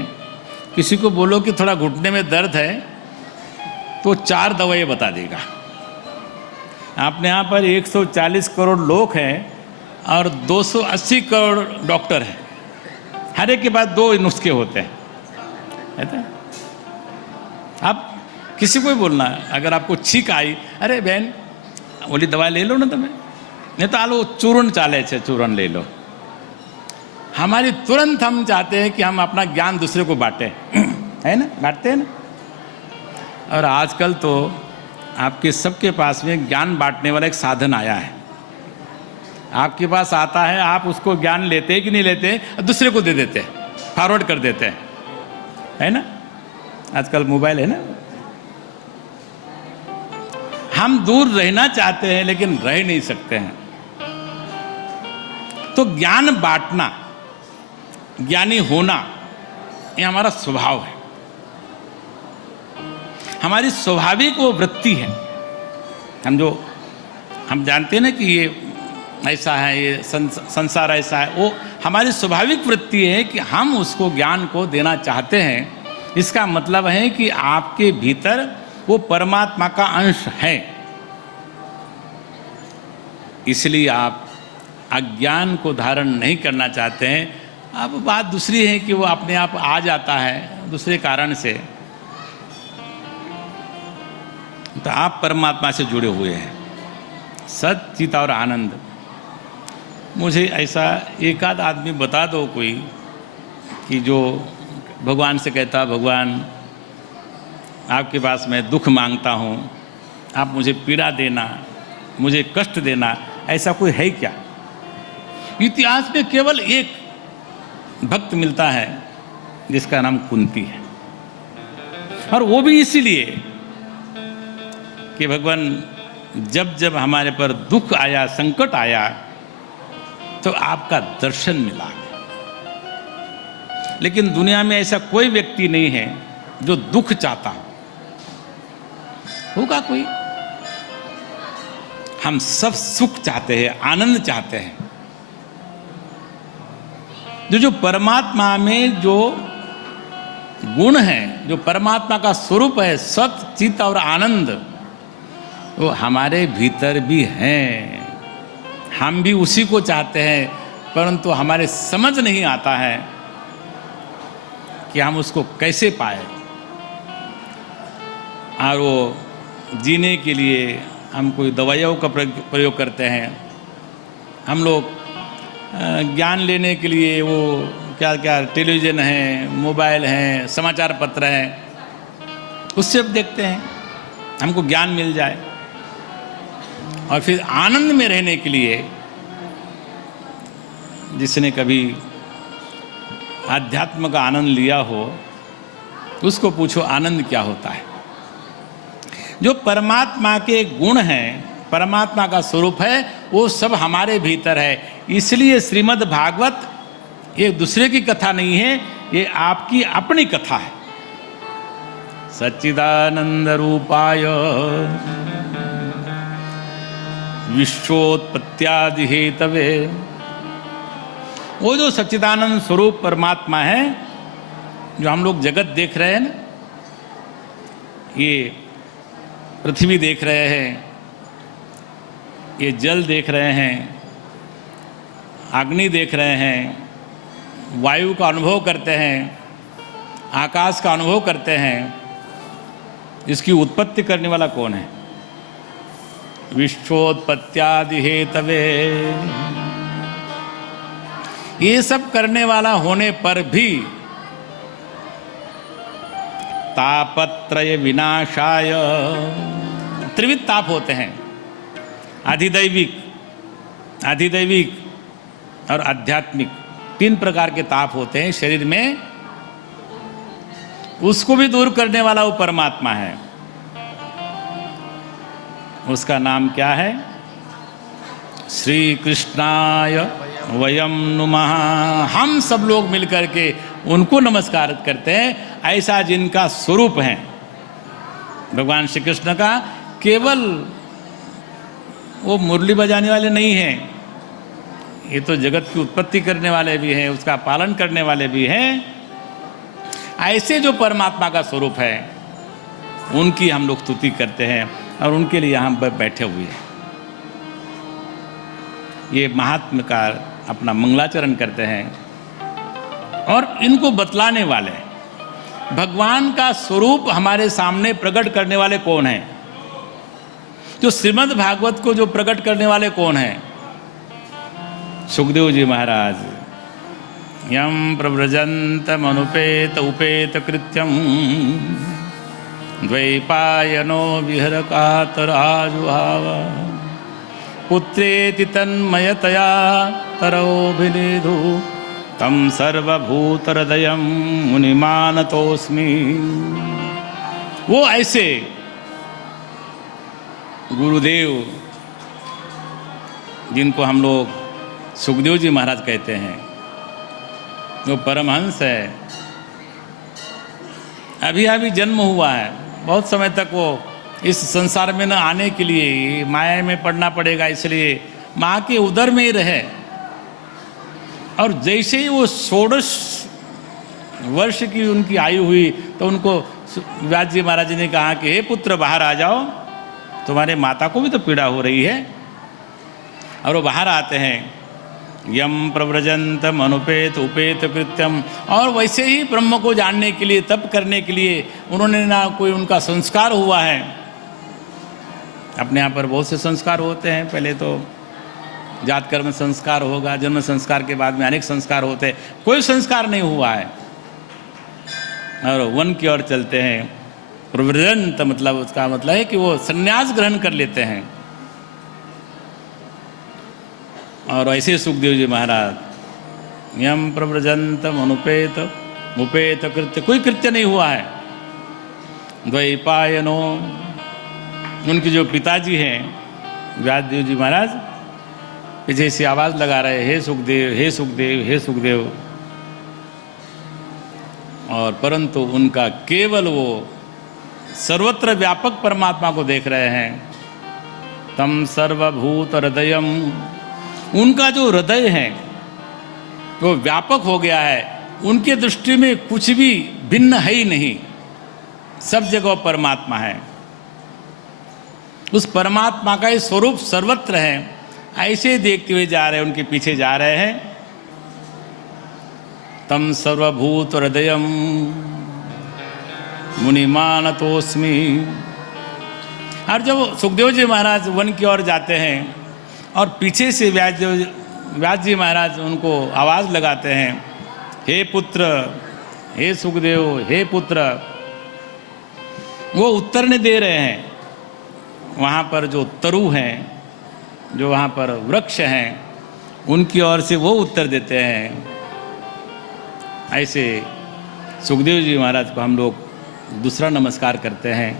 किसी को बोलो कि थोड़ा घुटने में दर्द है तो 4 दवाई बता देगा। आपने यहाँ पर 140 करोड़ लोग हैं, और 280 करोड़ डॉक्टर हैं, हर एक के पास 2 नुस्खे होते हैं, कहते हैं। आप किसी को भी बोलना है, अगर आपको छींक आई, अरे बहन बोली दवाई ले लो ना तुम्हें, नहीं तो आलो चूर्ण चाले छे, चूर्ण ले लो। हमारी तुरंत हम चाहते हैं कि हम अपना ज्ञान दूसरे को बांटें, है ना, बांटते हैं ना। और आजकल तो आपके सबके पास में ज्ञान बांटने वाला एक साधन आया है। आपके पास आता है, आप उसको ज्ञान लेते हैं कि नहीं लेते, दूसरे को दे देते हैं, फॉरवर्ड कर देते हैं, है ना। आजकल मोबाइल है ना। हम दूर रहना चाहते हैं लेकिन रह नहीं सकते हैं। तो ज्ञान बांटना, ज्ञानी होना, ये हमारा स्वभाव है, हमारी स्वाभाविक वो वृत्ति है। हम जानते हैं ना कि ये ऐसा है, ये संसार ऐसा है, वो हमारी स्वाभाविक वृत्ति है कि हम उसको ज्ञान को देना चाहते हैं। इसका मतलब है कि आपके भीतर वो परमात्मा का अंश है, इसलिए आप अज्ञान को धारण नहीं करना चाहते हैं। अब बात दूसरी है कि वो अपने आप आ जाता है दूसरे कारण से, तो आप परमात्मा से जुड़े हुए हैं, सत चित और आनंद। मुझे ऐसा एक आध आदमी बता दो कोई कि जो भगवान से कहता, भगवान आपके पास मैं दुख मांगता हूँ, आप मुझे पीड़ा देना, मुझे कष्ट देना, ऐसा कोई है क्या? इतिहास में केवल एक भक्त मिलता है जिसका नाम कुंती है, और वो भी इसीलिए कि भगवान जब जब हमारे पर दुख आया, संकट आया, तो आपका दर्शन मिला। लेकिन दुनिया में ऐसा कोई व्यक्ति नहीं है जो दुख चाहता हो, होगा कोई? हम सब सुख चाहते हैं, आनंद चाहते हैं। जो परमात्मा में जो गुण है, जो परमात्मा का स्वरूप है, सत चित और आनंद, वो हमारे भीतर भी हैं। हम भी उसी को चाहते हैं, परंतु हमारे समझ नहीं आता है कि हम उसको कैसे पाए। और वो जीने के लिए हम कोई दवाइयों का प्रयोग करते हैं। हम लोग ज्ञान लेने के लिए वो क्या क्या टेलीविज़न है, मोबाइल है, समाचार पत्र हैं, उससे अब देखते हैं हमको ज्ञान मिल जाए। और फिर आनंद में रहने के लिए, जिसने कभी आध्यात्म का आनंद लिया हो, उसको पूछो आनंद क्या होता है। जो परमात्मा के गुण हैं, परमात्मा का स्वरूप है, वो सब हमारे भीतर है। इसलिए श्रीमद् भागवत ये दूसरे की कथा नहीं है, ये आपकी अपनी कथा है। सच्चिदानंद रूपाय विश्वोत्पत्त्यादि हेतवे, वो जो सच्चिदानंद स्वरूप परमात्मा है, जो हम लोग जगत देख रहे हैं ना, ये पृथ्वी देख रहे हैं, ये जल देख रहे हैं, अग्नि देख रहे हैं, वायु का अनुभव करते हैं, आकाश का अनुभव करते हैं, इसकी उत्पत्ति करने वाला कौन है? विश्वोत्पत्त्यादि हेतवे। ये सब करने वाला होने पर भी तापत्रय विनाशाय, त्रिविध ताप होते हैं, अधिदैविक और आध्यात्मिक, 3 प्रकार के ताप होते हैं शरीर में। उसको भी दूर करने वाला वो परमात्मा है। उसका नाम क्या है? श्री कृष्णाय वयम नुमः। हम सब लोग मिलकर के उनको नमस्कार करते हैं, ऐसा जिनका स्वरूप है भगवान श्री कृष्ण का। केवल वो मुरली बजाने वाले नहीं हैं, ये तो जगत की उत्पत्ति करने वाले भी हैं, उसका पालन करने वाले भी हैं। ऐसे जो परमात्मा का स्वरूप है, उनकी हम लोग स्तुति करते हैं और उनके लिए यहाँ बैठे हुए हैं। ये महात्मा का अपना मंगलाचरण करते हैं। और इनको बतलाने वाले, भगवान का स्वरूप हमारे सामने प्रकट करने वाले कौन हैं? जो श्रीमद् भागवत को जो प्रकट करने वाले कौन हैं? सुखदेव जी महाराज। यम प्रव्रजंतम अनुपेत उपेत कृत्यम द्वैपायनो विहरकातराजुहाव पुत्रेति तन्मयतया तरोभिनेदु तम सर्वभूतहृदयं मुनिमानतोस्मि। वो ऐसे गुरुदेव जिनको हम लोग सुखदेव जी महाराज कहते हैं, वो परमहंस है। अभी अभी जन्म हुआ है, बहुत समय तक वो इस संसार में न आने के लिए माया में पड़ना पड़ेगा, इसलिए माँ के उदर में ही रहे। और जैसे ही वो 16 वर्ष की उनकी आयु हुई तो उनको व्यास जी महाराज जी ने कहा कि हे पुत्र बाहर आ जाओ, तुम्हारे माता को भी तो पीड़ा हो रही है। और वो बाहर आते हैं। यम प्रव्रजंतम अनुपेत उपेत कृत्यम। और वैसे ही ब्रह्म को जानने के लिए, तप करने के लिए उन्होंने ना कोई उनका संस्कार हुआ है। अपने यहाँ पर बहुत से संस्कार होते हैं, पहले तो जात कर्म संस्कार होगा, जन्म संस्कार के बाद में अनेक संस्कार होते हैं, कोई संस्कार नहीं हुआ है। और वन की ओर चलते हैं। प्रव्रजंत मतलब उसका मतलब है कि वो संन्यास ग्रहण कर लेते हैं। और ऐसे सुखदेव जी महाराज यम प्रव्रजंतम अनुपेत उपेत कृत्य, कोई कृत्य नहीं हुआ है। द्वैपायनो, उनके जो पिताजी हैं व्यासदेव जी महाराज, पीछे से आवाज़ लगा रहे, हे सुखदेव हे सुखदेव हे सुखदेव। और परंतु उनका केवल वो सर्वत्र व्यापक परमात्मा को देख रहे हैं। तम सर्वभूत हृदयम, उनका जो हृदय है वो व्यापक हो गया है। उनके दृष्टि में कुछ भी भिन्न है ही नहीं, सब जगह परमात्मा है। उस परमात्मा का ही स्वरूप सर्वत्र है। ऐसे देखते हुए जा रहे हैं, उनके पीछे जा रहे हैं। तम सर्वभूत हृदयम मुनिमानतोस्मि। और जब सुखदेव जी महाराज वन की ओर जाते हैं और पीछे से व्यास जी महाराज उनको आवाज़ लगाते हैं, हे पुत्र हे सुखदेव हे पुत्र। वो उत्तर नहीं दे रहे हैं। वहाँ पर जो तरु हैं, जो वहाँ पर वृक्ष हैं, उनकी ओर से वो उत्तर देते हैं। ऐसे सुखदेव जी महाराज को हम लोग दूसरा नमस्कार करते हैं।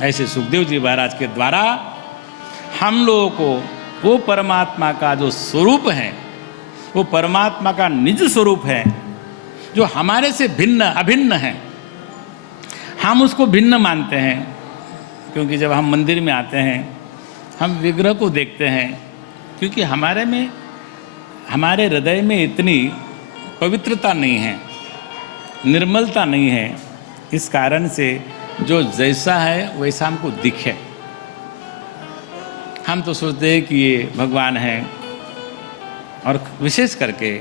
ऐसे सुखदेव जी महाराज के द्वारा हम लोगों को वो परमात्मा का जो स्वरूप है, वो परमात्मा का निज स्वरूप है, जो हमारे से भिन्न अभिन्न है। हम उसको भिन्न मानते हैं, क्योंकि जब हम मंदिर में आते हैं हम विग्रह को देखते हैं, क्योंकि हमारे हृदय में इतनी पवित्रता नहीं है, निर्मलता नहीं है। इस कारण से जो जैसा है वैसा हमको दिखे। हम तो सोचते हैं कि ये भगवान है। और विशेष करके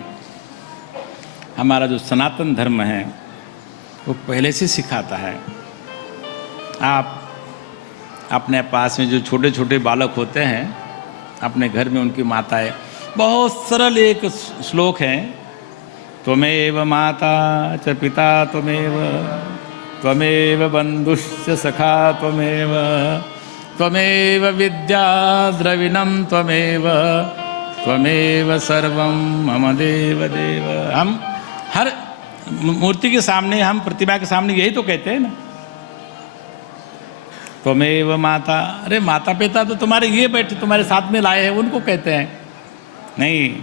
हमारा जो सनातन धर्म है वो पहले से सिखाता है। आप अपने पास में जो छोटे छोटे बालक होते हैं, अपने घर में उनकी माताएं, बहुत सरल एक श्लोक है, त्वमेव माता च पिता त्वमेव त्वमेव बंधुश्च सखा त्वमेव त्वमेव विद्या द्रविणं त्वमेव त्वमेव सर्वं मम देव देव। हम हर मूर्ति के सामने, हम प्रतिमा के सामने यही तो कहते हैं ना, त्वमेव माता। अरे माता पिता तो तुम्हारे ये बैठे तुम्हारे साथ में लाए हैं, उनको कहते हैं। नहीं,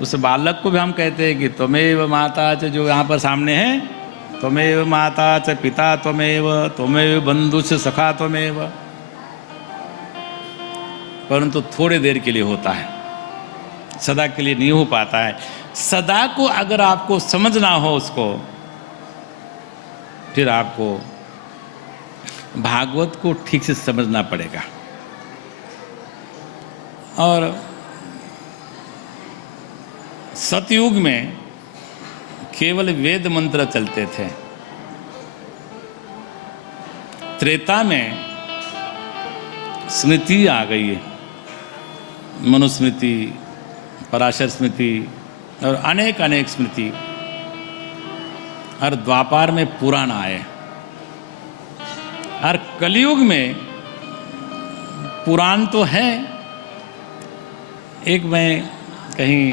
उस बालक को भी हम कहते हैं कि त्वमेव माता च, जो यहाँ पर सामने है, त्वमेव माता च पिता त्वमेव त्वमेव बंधुश्च सखा त्वमेव। परंतु थोड़ी देर के लिए होता है, सदा के लिए नहीं हो पाता है। सदा को अगर आपको समझना हो उसको, फिर आपको भागवत को ठीक से समझना पड़ेगा। और सतयुग में केवल वेद मंत्र चलते थे। त्रेता में स्मृति आ गई है, मनुस्मृति, पराशर स्मृति और अनेक अनेक स्मृति। और द्वापार में पुराण आए। और कलयुग में पुराण तो है। एक मैं कहीं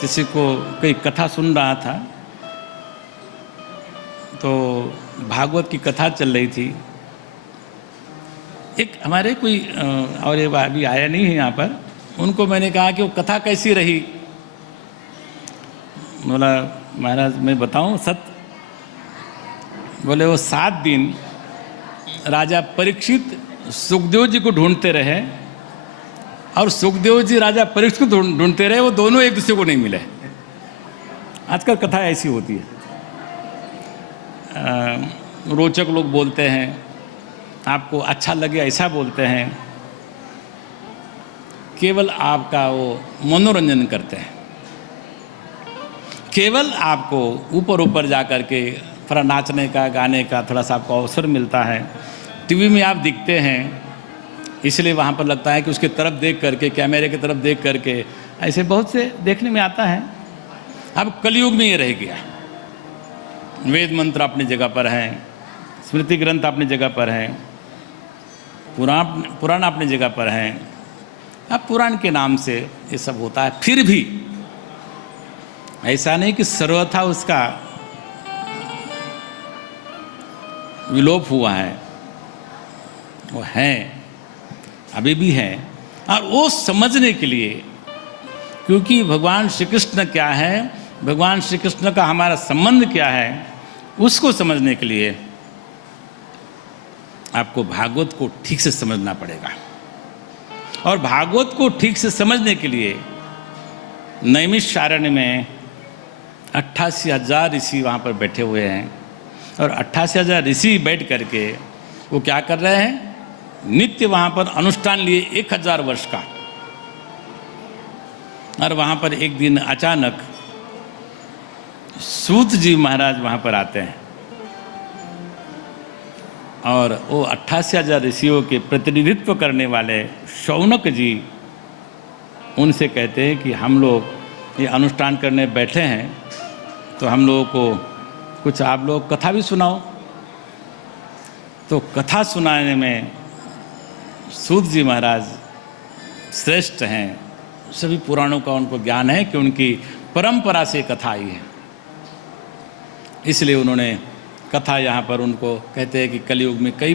किसी को कोई कथा सुन रहा था, तो भागवत की कथा चल रही थी। एक हमारे कोई और ये अभी आया नहीं है यहाँ पर, उनको मैंने कहा कि वो कथा कैसी रही। बोला महाराज मैं बताऊं सत्य। बोले वो 7 दिन राजा परीक्षित सुखदेव जी को ढूंढते रहे और सुखदेव जी राजा परीक्षित को ढूंढते रहे, वो दोनों एक दूसरे को नहीं मिले। आजकल कथा ऐसी होती है, रोचक लोग बोलते हैं, आपको अच्छा लगे ऐसा बोलते हैं, केवल आपका वो मनोरंजन करते हैं, केवल आपको ऊपर ऊपर जा कर के थोड़ा नाचने का, गाने का थोड़ा सा आपको अवसर मिलता है। टीवी में आप दिखते हैं, इसलिए वहाँ पर लगता है कि उसकी तरफ देख करके, कैमरे की तरफ देख करके, ऐसे बहुत से देखने में आता है। अब कलयुग में ये रह गया। वेद मंत्र अपनी जगह पर हैं, स्मृति ग्रंथ अपनी जगह पर हैं, पुराण अपनी जगह पर हैं। अब पुराण के नाम से ये सब होता है। फिर भी ऐसा नहीं कि सर्वथा उसका विलोप हुआ है, वो है, अभी भी है। और वो समझने के लिए, क्योंकि भगवान श्री कृष्ण क्या है, भगवान श्री कृष्ण का हमारा संबंध क्या है, उसको समझने के लिए आपको भागवत को ठीक से समझना पड़ेगा। और भागवत को ठीक से समझने के लिए नैमिषारण्य में 88,000 ऋषि वहाँ पर बैठे हुए हैं। और 88,000 ऋषि बैठ करके वो क्या कर रहे हैं, नित्य वहाँ पर अनुष्ठान लिए 1000 वर्ष का। और वहाँ पर एक दिन अचानक सूत जी महाराज वहाँ पर आते हैं और वो 88,000 ऋषियों के प्रतिनिधित्व करने वाले शौनक जी उनसे कहते हैं कि हम लोग ये अनुष्ठान करने बैठे हैं, तो हम लोगों को कुछ आप लोग कथा भी सुनाओ। तो कथा सुनाने में सूत जी महाराज श्रेष्ठ हैं। सभी पुराणों का उनको ज्ञान है कि उनकी परंपरा से कथा आई है, इसलिए उन्होंने कथा यहाँ पर उनको कहते हैं कि कलयुग में कई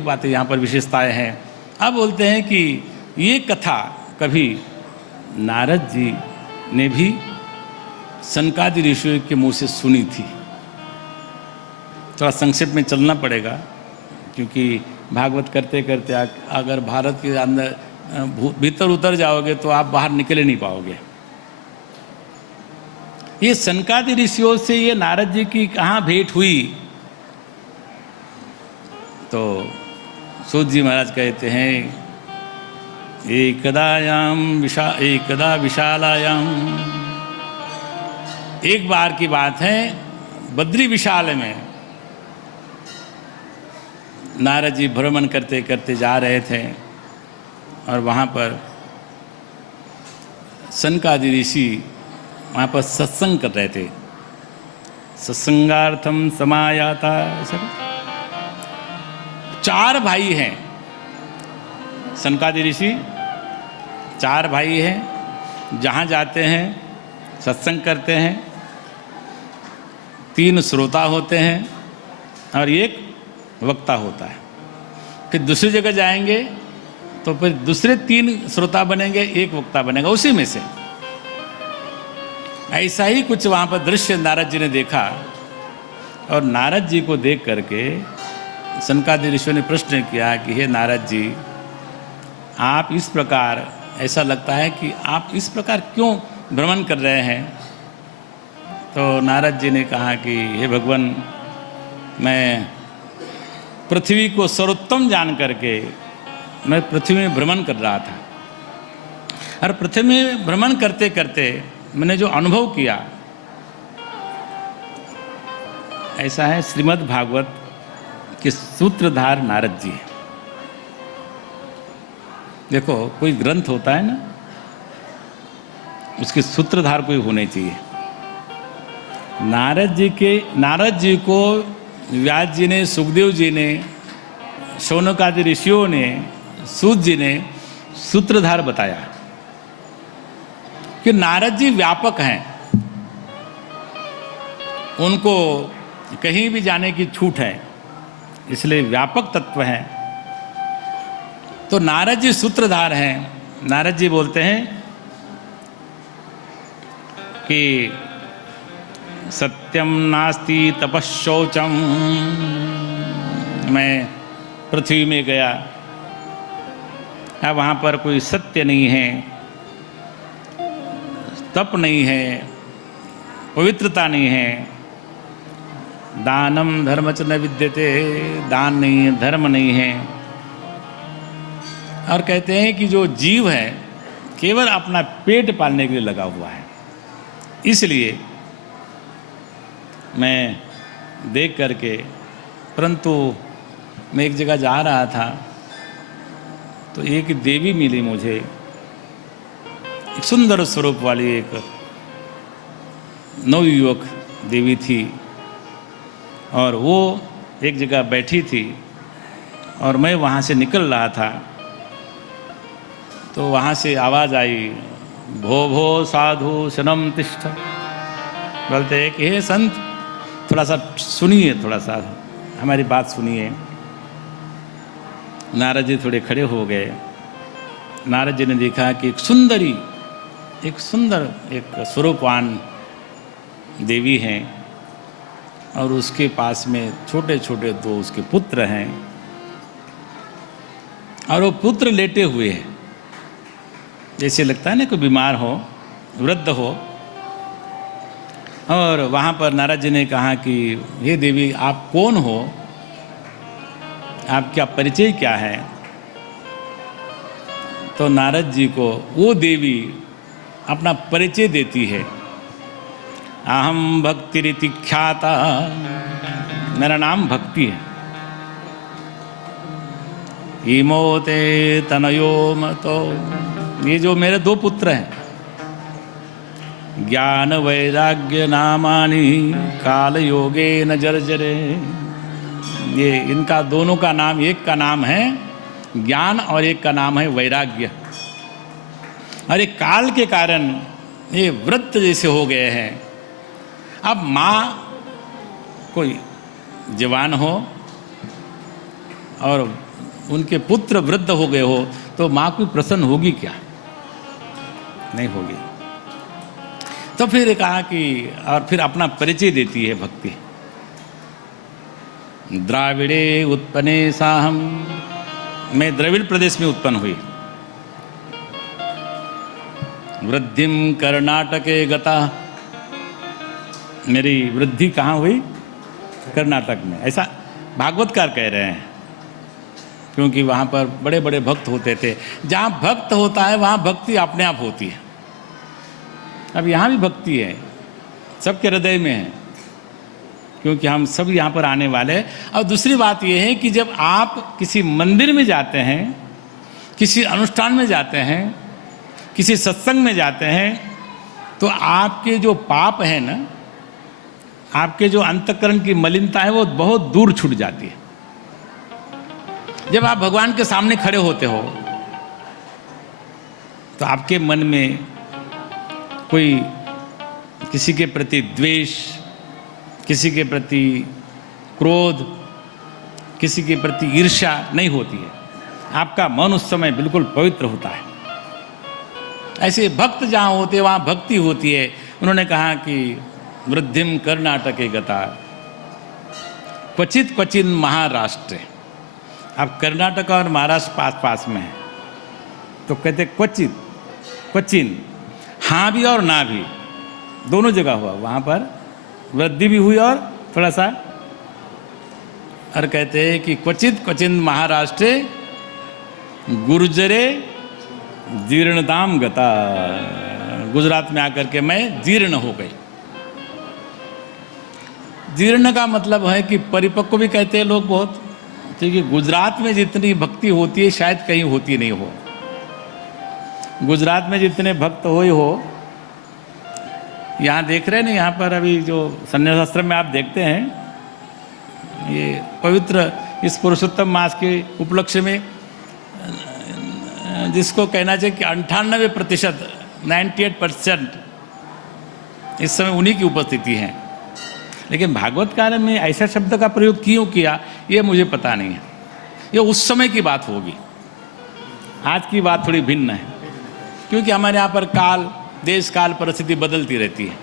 बातें यहाँ पर विशेषताएं हैं। अब बोलते हैं कि ये कथा कभी नारद जी ने भी सनकादि ऋषियों के मुँह से सुनी थी। थोड़ा संक्षेप में चलना पड़ेगा, क्योंकि भागवत करते करते अगर भारत के अंदर भीतर उतर जाओगे तो आप बाहर निकल नहीं पाओगे। ये सनकादि ऋषियों से ये नारद जी की कहाँ भेंट हुई, तो सूत जी महाराज कहते हैं एकदा विशालायाम, एक बार की बात है, बद्री विशाल में नारद जी भ्रमण करते करते जा रहे थे और वहाँ पर सनकादि ऋषि वहाँ पर सत्संग कर रहे थे। सत्संगार्थम समायाता, सब 4 भाई हैं सनकादि ऋषि, 4 भाई हैं। जहाँ जाते हैं सत्संग करते हैं, 3 श्रोता होते हैं और 1 वक्ता होता है। फिर दूसरी जगह जाएंगे तो फिर दूसरे 3 श्रोता बनेंगे, 1 वक्ता बनेगा उसी में से। ऐसा ही कुछ वहाँ पर दृश्य नारद जी ने देखा और नारद जी को देख करके सनकादि ऋषियों ने प्रश्न किया कि हे नारद जी, आप इस प्रकार, ऐसा लगता है कि आप इस प्रकार क्यों भ्रमण कर रहे हैं। तो नारद जी ने कहा कि हे भगवान, मैं पृथ्वी को सर्वोत्तम जान करके मैं पृथ्वी में भ्रमण कर रहा था। और पृथ्वी में भ्रमण करते करते मैंने जो अनुभव किया, ऐसा है श्रीमद् भागवत के सूत्रधार नारद जी। देखो कोई ग्रंथ होता है ना, उसके सूत्रधार कोई होने चाहिए। नारद जी को व्यास जी ने, सुखदेव जी ने, शौनक आदि ऋषियों ने, सूत जी ने सूत्रधार बताया कि नारद जी व्यापक हैं, उनको कहीं भी जाने की छूट है, इसलिए व्यापक तत्व हैं। तो नारद जी सूत्रधार हैं। नारद जी बोलते हैं कि सत्यम नास्ति तपश्शौचम। मैं पृथ्वी में गया, अब वहाँ पर कोई सत्य नहीं है, तप नहीं है, पवित्रता नहीं है। दानम धर्म च न विद्यते, दान नहीं है, धर्म नहीं है। और कहते हैं कि जो जीव है केवल अपना पेट पालने के लिए लगा हुआ है। इसलिए मैं देख करके, परंतु मैं एक जगह जा रहा था तो एक देवी मिली मुझे, एक सुंदर स्वरूप वाली एक नवयुवक देवी थी, और वो एक जगह बैठी थी और मैं वहाँ से निकल रहा था तो वहाँ से आवाज़ आई, भो भो साधु शनम तिष्ठ। बोलते हैं कि हे संत, थोड़ा सा सुनिए, थोड़ा सा हमारी बात सुनिए। नारद जी थोड़े खड़े हो गए। नारद जी ने देखा कि एक सुंदर एक स्वरूपवान देवी हैं, और उसके पास में छोटे छोटे दो उसके पुत्र हैं, और वो पुत्र लेटे हुए हैं, जैसे लगता है ना कोई बीमार हो, वृद्ध हो। और वहाँ पर नारद जी ने कहा कि हे देवी, आप कौन हो, आपका परिचय क्या है? तो नारद जी को वो देवी अपना परिचय देती है। अहम भक्ति रीति ख्याता, मेरा नाम भक्ति है। इमोते तनयो मतो, ये जो मेरे दो पुत्र हैं, ज्ञान वैराग्य नामानि काल योगे न जर्जरे। ये इनका दोनों का नाम, एक का नाम है ज्ञान और एक का नाम है वैराग्य। और एक काल के कारण ये वृत्त जैसे हो गए हैं। अब माँ कोई जवान हो और उनके पुत्र वृद्ध हो गए हो तो माँ कोई प्रसन्न होगी क्या? नहीं होगी। तो फिर कहा कि, और फिर अपना परिचय देती है भक्ति। द्राविड़े उत्पन्ने साहम, मैं द्रविड़ प्रदेश में उत्पन्न हुई। वृद्धिम कर्नाटके गता, मेरी वृद्धि कहाँ हुई? कर्नाटक में। ऐसा भागवतकार कह रहे हैं, क्योंकि वहाँ पर बड़े बड़े भक्त होते थे। जहाँ भक्त होता है वहाँ भक्ति अपने आप होती है। अब यहाँ भी भक्ति है, सबके हृदय में है, क्योंकि हम सब यहाँ पर आने वाले हैं। और दूसरी बात यह है कि जब आप किसी मंदिर में जाते हैं, किसी अनुष्ठान में जाते हैं, किसी सत्संग में जाते हैं, तो आपके जो पाप है ना, आपके जो अंतःकरण की मलिनता है, वो बहुत दूर छूट जाती है। जब आप भगवान के सामने खड़े होते हो तो आपके मन में कोई किसी के प्रति द्वेष, किसी के प्रति क्रोध, किसी के प्रति ईर्ष्या नहीं होती है। आपका मन उस समय बिल्कुल पवित्र होता है। ऐसे भक्त जहाँ होते हैं वहाँ भक्ति होती है। उन्होंने कहा कि वृद्धिम कर्नाटके गता क्वचित क्वचिन महाराष्ट्र। अब कर्नाटक और महाराष्ट्र पास पास में है, तो कहते क्वचित, क्वचिन, हाँ भी और ना भी, दोनों जगह हुआ। वहाँ पर वृद्धि भी हुई और थोड़ा सा, और कहते हैं कि क्वचित क्वचिन महाराष्ट्रे गुर्जरे जीर्णताम गता। गुजरात में आकर के मैं जीर्ण हो गई। जीर्ण का मतलब है कि परिपक्व भी कहते हैं लोग बहुत, क्योंकि गुजरात में जितनी भक्ति होती है शायद कहीं होती नहीं हो। गुजरात में जितने भक्त हो ही हो, यहाँ देख रहे हैं ना, यहाँ पर अभी जो संन्यास आश्रम में आप देखते हैं, ये पवित्र इस पुरुषोत्तम मास के उपलक्ष्य में जिसको कहना चाहिए कि 98% 98% इस समय उन्हीं की उपस्थिति है। लेकिन भागवत काल में ऐसा शब्द का प्रयोग क्यों किया ये मुझे पता नहीं है। ये उस समय की बात होगी, आज की बात थोड़ी भिन्न है, क्योंकि हमारे यहाँ पर काल, देश काल, परिस्थिति बदलती रहती है।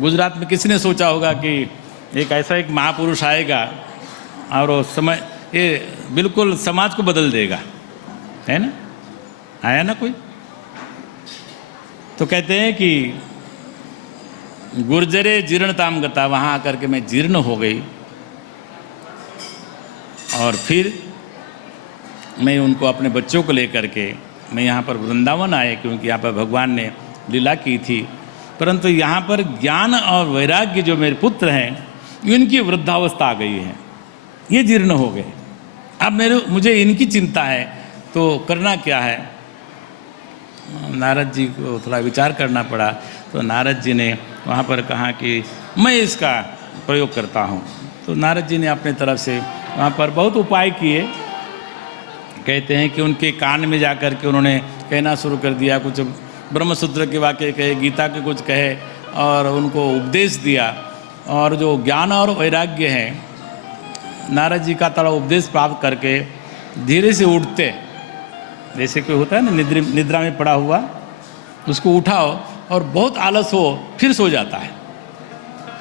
गुजरात में किसी ने सोचा होगा कि एक ऐसा एक महापुरुष आएगा और वो समय ये बिल्कुल समाज को बदल देगा, है ना? आया ना कोई? तो कहते हैं कि गुर्जरे जीर्णताम गता, वहाँ आकर के मैं जीर्ण हो गई। और फिर मैं उनको, अपने बच्चों को लेकर के मैं यहाँ पर वृंदावन आए, क्योंकि यहाँ पर भगवान ने लीला की थी। परंतु यहाँ पर ज्ञान और वैराग्य जो मेरे पुत्र हैं, इनकी वृद्धावस्था आ गई है, ये जीर्ण हो गए। अब मुझे इनकी चिंता है, तो करना क्या है? नारद जी को थोड़ा विचार करना पड़ा। तो नारद जी ने वहाँ पर कहा कि मैं इसका प्रयोग करता हूँ। तो नारद जी ने अपने तरफ से वहाँ पर बहुत उपाय किए। कहते हैं कि उनके कान में जा कर के उन्होंने कहना शुरू कर दिया, कुछ ब्रह्मसूत्र के वाक्य कहे, गीता के कुछ कहे, और उनको उपदेश दिया। और जो ज्ञान और वैराग्य है, नारद जी का थोड़ा उपदेश प्राप्त करके धीरे से उठते, जैसे कोई होता है ना निद्रा में पड़ा हुआ, उसको उठाओ और बहुत आलस हो फिर सो जाता है,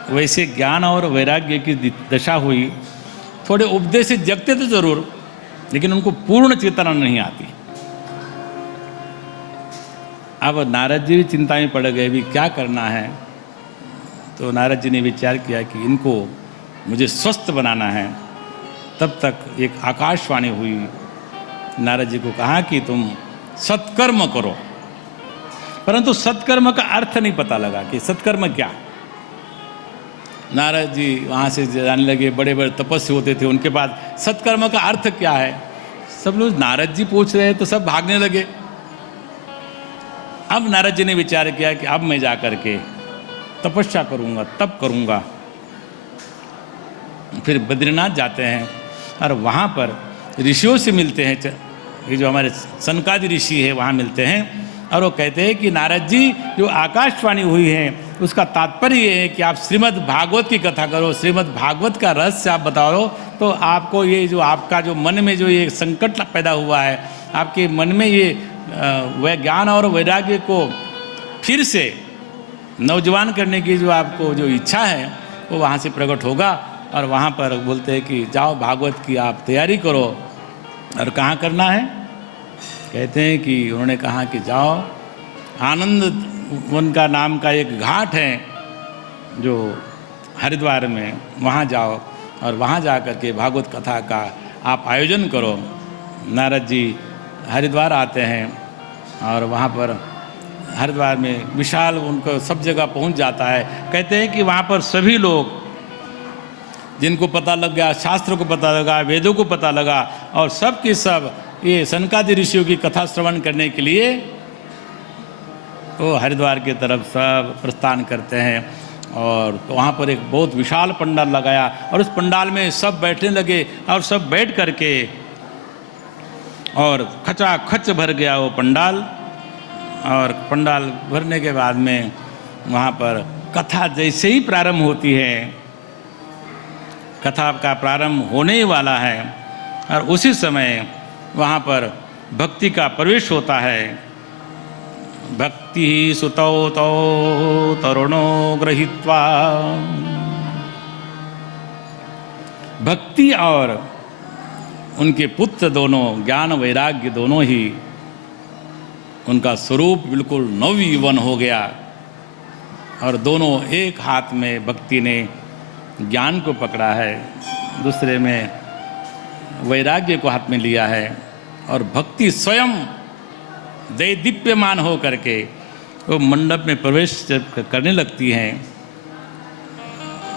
वैसे ज्ञान और वैराग्य की दशा हुई। थोड़े उपदेश से जगते तो जरूर, लेकिन उनको पूर्ण चेतना नहीं आती। अब नारद जी भी चिंता में पड़ गए, भी क्या करना है। तो नारद जी ने विचार किया कि इनको मुझे स्वस्थ बनाना है। तब तक एक आकाशवाणी हुई, नारद जी को कहा कि तुम सत्कर्म करो। परंतु सत्कर्म का अर्थ नहीं पता लगा कि सत्कर्म क्या। नारद जी वहाँ से जाने लगे, बड़े बड़े तपस्वी होते थे, उनके पास सत्कर्म का अर्थ क्या है। सब लोग नारद जी पूछ रहे हैं तो सब भागने लगे। अब नारद जी ने विचार किया कि अब मैं जा कर के तपस्या करूँगा, तप करूँगा। फिर बद्रीनाथ जाते हैं और वहाँ पर ऋषियों से मिलते हैं। ये जो हमारे सनकादि ऋषि है वहाँ मिलते हैं, और वो कहते हैं कि नारद जी, जो आकाशवाणी हुई है उसका तात्पर्य ये है कि आप श्रीमद् भागवत की कथा करो, श्रीमद् भागवत का रहस्य आप बताओ, तो आपको ये जो आपका जो मन में जो ये संकट पैदा हुआ है, आपके मन में ये वह ज्ञान और वैराग्य को फिर से नौजवान करने की जो आपको जो इच्छा है वो वहाँ से प्रकट होगा। और वहाँ पर बोलते हैं कि जाओ भागवत की आप तैयारी करो। और कहाँ करना है? कहते हैं कि उन्होंने कहा कि जाओ, आनंद वन का नाम का एक घाट है जो हरिद्वार में, वहाँ जाओ और वहाँ जा कर के भागवत कथा का आप आयोजन करो। नारद जी हरिद्वार आते हैं और वहाँ पर हरिद्वार में विशाल उनको सब जगह पहुँच जाता है। कहते हैं कि वहाँ पर सभी लोग जिनको पता लग गया, शास्त्र को पता लगा, वेदों को पता लगा, और सब के सब ये सनकादि ऋषियों की कथा श्रवण करने के लिए वो हरिद्वार की तरफ सब प्रस्थान करते हैं। और तो वहाँ पर एक बहुत विशाल पंडाल लगाया और उस पंडाल में सब बैठने लगे और सब बैठ करके और खचाखच भर गया वो पंडाल। और पंडाल भरने के बाद में वहाँ पर कथा जैसे ही प्रारंभ होती है, कथा का प्रारंभ होने ही वाला है, और उसी समय वहाँ पर भक्ति का प्रवेश होता है। भक्ति सुतौ तौ तरुणो गृहीत्वा, भक्ति और उनके पुत्र दोनों, ज्ञान वैराग्य दोनों ही, उनका स्वरूप बिल्कुल नवयुवन हो गया। और दोनों एक हाथ में भक्ति ने ज्ञान को पकड़ा है, दूसरे में वैराग्य को हाथ में लिया है, और भक्ति स्वयं दीप्यमान हो करके वो मंडप में प्रवेश जब करने लगती हैं।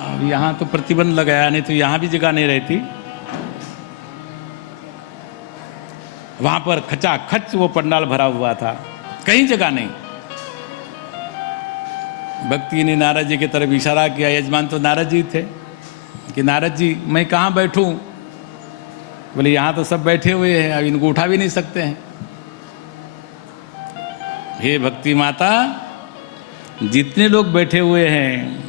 अब यहाँ तो प्रतिबंध लगाया, नहीं तो यहाँ भी जगह नहीं रहती। वहाँ पर खचाखच वो पंडाल भरा हुआ था, कहीं जगह नहीं। भक्ति ने नारद जी की तरफ इशारा किया। यजमान तो नारद जी थे कि नारद जी मैं कहाँ बैठूं? बोले यहाँ तो सब बैठे हुए हैं, अब इनको उठा भी नहीं सकते हैं। हे भक्ति माता, जितने लोग बैठे हुए हैं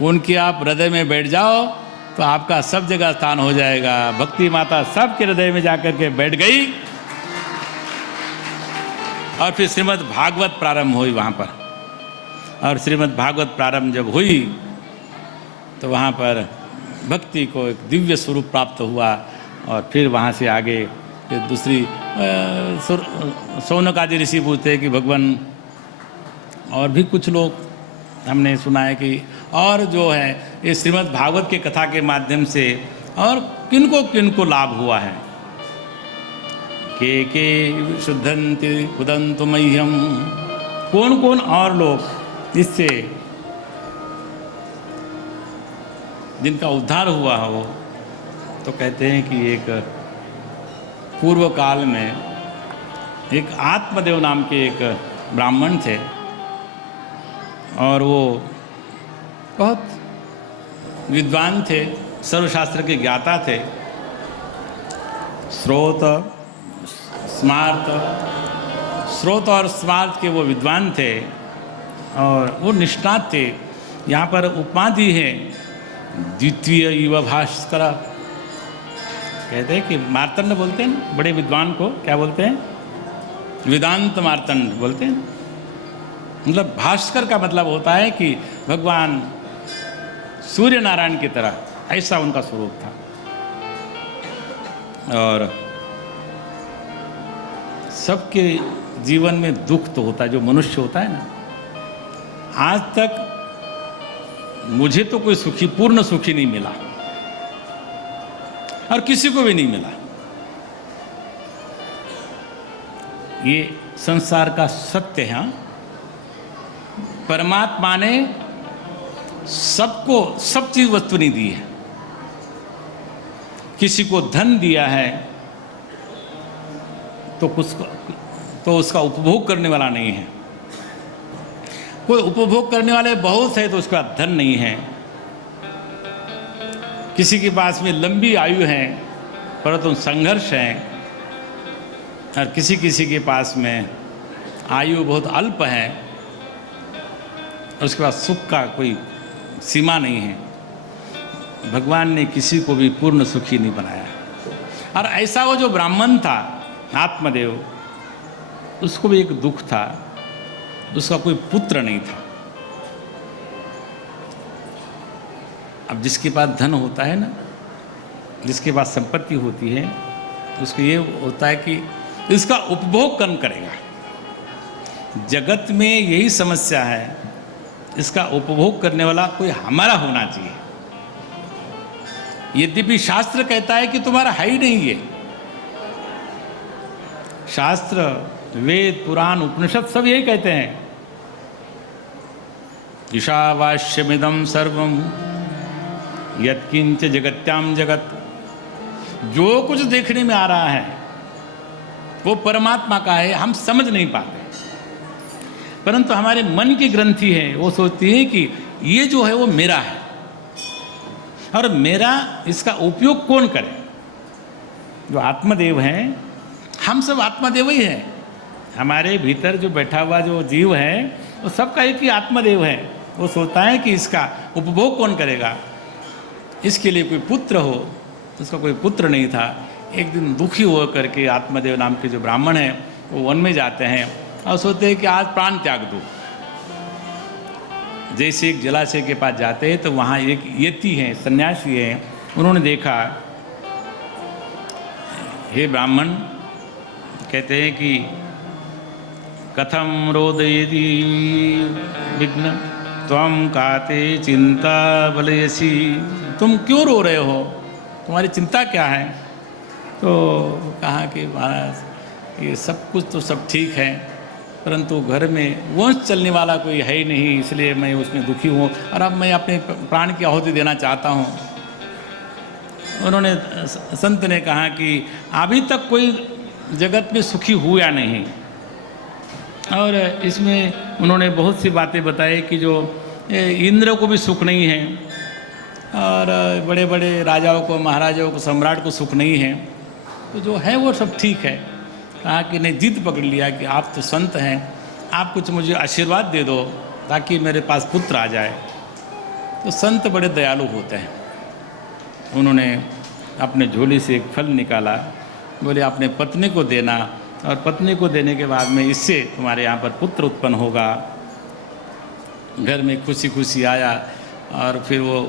उनके आप हृदय में बैठ जाओ तो आपका सब जगह स्थान हो जाएगा। भक्ति माता सबके हृदय में जाकर के बैठ गई और फिर श्रीमद् भागवत प्रारंभ हुई वहाँ पर। और श्रीमद् भागवत प्रारंभ जब हुई तो वहाँ पर भक्ति को एक दिव्य स्वरूप प्राप्त हुआ। और फिर वहाँ से आगे फिर दूसरी सौनकादि ऋषि पूछते हैं कि भगवान और भी कुछ लोग हमने सुना है कि और जो है ये श्रीमद् भागवत के कथा के माध्यम से और किनको लाभ हुआ है। के शुद्धंति उदंतु मह्यम, कौन कौन और लोग इससे जिनका उद्धार हुआ हो। तो कहते हैं कि एक पूर्व काल में एक आत्मदेव नाम के एक ब्राह्मण थे और वो बहुत विद्वान थे, सर्वशास्त्र के ज्ञाता थे, स्रोत और स्मार्त के वो विद्वान थे और वो निष्णात थे। यहाँ पर उपमा दी है द्वितीय युवा भास्कर। कहते हैं कि मार्तंड बोलते हैं बड़े विद्वान को, क्या बोलते हैं? वेदांत मार्तंड बोलते हैं। मतलब भास्कर का मतलब होता है कि भगवान सूर्य नारायण की तरह, ऐसा उनका स्वरूप था। और सबके जीवन में दुख तो होता है, जो मनुष्य होता है ना। आज तक मुझे तो कोई पूर्ण सुखी नहीं मिला और किसी को भी नहीं मिला। ये संसार का सत्य है। परमात्मा ने सबको सब चीज वस्तु नहीं दी है। किसी को धन दिया है तो उसका उपभोग करने वाला नहीं है। कोई उपभोग करने वाले बहुत है तो उसका धन नहीं है। किसी के पास में लंबी आयु है परंतु संघर्ष है, और किसी के पास में आयु बहुत अल्प है, उसके पास सुख का कोई सीमा नहीं है। भगवान ने किसी को भी पूर्ण सुखी नहीं बनाया। और ऐसा वो जो ब्राह्मण था आत्मदेव, उसको भी एक दुख था, उसका कोई पुत्र नहीं था। अब जिसके पास धन होता है ना, जिसके पास संपत्ति होती है, उसको ये होता है कि इसका उपभोग कौन करेगा। जगत में यही समस्या है, इसका उपभोग करने वाला कोई हमारा होना चाहिए। यद्यपि शास्त्र कहता है कि तुम्हारा है ही नहीं। ये शास्त्र, वेद, पुराण, उपनिषद सब यही कहते हैं, ईशावास्यमिदं सर्वं यत्किंच जगत्याम जगत। जो कुछ देखने में आ रहा है वो परमात्मा का है, हम समझ नहीं पाते। परंतु हमारे मन की ग्रंथि है, वो सोचती है कि ये जो है वो मेरा है, और मेरा इसका उपयोग कौन करे। जो आत्मदेव हैं, हम सब आत्मदेव ही हैं। हमारे भीतर जो बैठा हुआ जो जीव है वो सबका एक ही आत्मदेव है। वो सोचता है कि इसका उपभोग कौन करेगा। इसके लिए कोई पुत्र हो, उसका कोई पुत्र नहीं था। एक दिन दुखी हो करके आत्मदेव नाम के जो ब्राह्मण हैं वो वन में जाते हैं और सोचते हैं कि आज प्राण त्याग दो। जैसे एक जलाशय के पास जाते हैं तो वहाँ एक यति हैं, सन्यासी हैं। उन्होंने देखा, हे ब्राह्मण, कहते हैं कि कथम रोदयति विघ्न त्वं काते चिंता बलयसी। तुम क्यों रो रहे हो, तुम्हारी चिंता क्या है। तो कहा कि महाराज ये सब कुछ तो सब ठीक है, परंतु घर में वंश चलने वाला कोई है ही नहीं, इसलिए मैं उसमें दुखी हूँ और अब मैं अपने प्राण की आहुति देना चाहता हूँ। उन्होंने संत ने कहा कि अभी तक कोई जगत में सुखी हुआ नहीं, और इसमें उन्होंने बहुत सी बातें बताई कि जो इंद्र को भी सुख नहीं है और बड़े बड़े राजाओं को, महाराजाओं को, सम्राट को सुख नहीं है, तो जो है वो सब ठीक है। कहा कि नहीं, जिद पकड़ लिया कि आप तो संत हैं, आप कुछ मुझे आशीर्वाद दे दो ताकि मेरे पास पुत्र आ जाए। तो संत बड़े दयालु होते हैं। उन्होंने अपने झोली से एक फल निकाला, बोले अपने पत्नी को देना, और पत्नी को देने के बाद में इससे तुम्हारे यहाँ पर पुत्र उत्पन्न होगा। घर में खुशी खुशी आया और फिर वो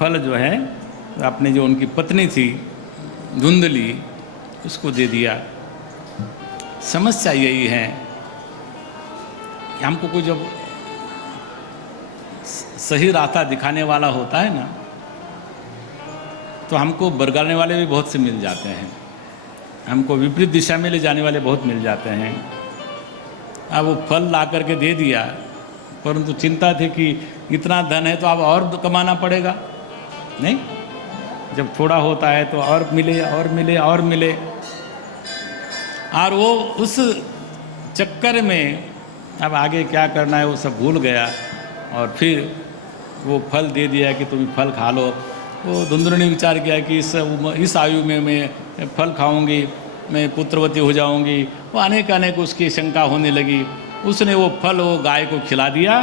फल जो है अपने जो उनकी पत्नी थी धुंधली, उसको दे दिया। समस्या यही है कि हमको कोई जब सही रास्ता दिखाने वाला होता है ना, तो हमको बरगाने वाले भी बहुत से मिल जाते हैं, हमको विपरीत दिशा में ले जाने वाले बहुत मिल जाते हैं। अब वो फल ला करके दे दिया, परंतु चिंता थी कि इतना धन है तो अब और कमाना पड़ेगा। नहीं, जब थोड़ा होता है तो और मिले और मिले और मिले, और वो उस चक्कर में अब आगे क्या करना है वो सब भूल गया, और फिर वो फल दे दिया कि तुम फल खा लो। वो धुंधली ने विचार किया कि इस आयु में मैं फल खाऊंगी, मैं पुत्रवती हो जाऊंगी। वो अनेक उसकी शंका होने लगी। उसने वो फल वो गाय को खिला दिया,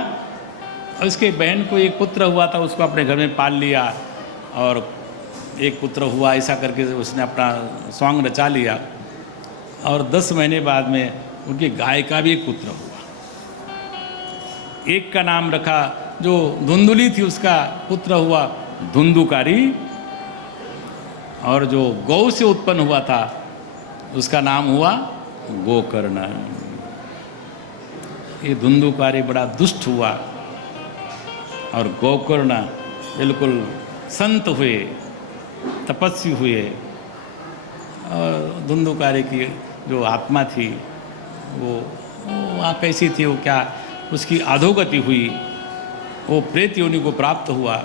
और उसके बहन को एक पुत्र हुआ था, उसको अपने घर में पाल लिया, और एक पुत्र हुआ, ऐसा करके उसने अपना स्वांग रचा लिया। और 10 महीने बाद में उनकी गाय का भी एक पुत्र हुआ। एक का नाम रखा, जो धुंधली थी उसका पुत्र हुआ धुंधुकारी, और जो गौ से उत्पन्न हुआ था उसका नाम हुआ गोकर्ण। ये धुंधुकारी बड़ा दुष्ट हुआ और गोकर्ण बिल्कुल संत हुए, तपस्वी हुए। और धुंधुकारी की जो आत्मा थी वो वहाँ कैसी थी, वो क्या उसकी अधोगति हुई, वो प्रेत योनि को प्राप्त हुआ।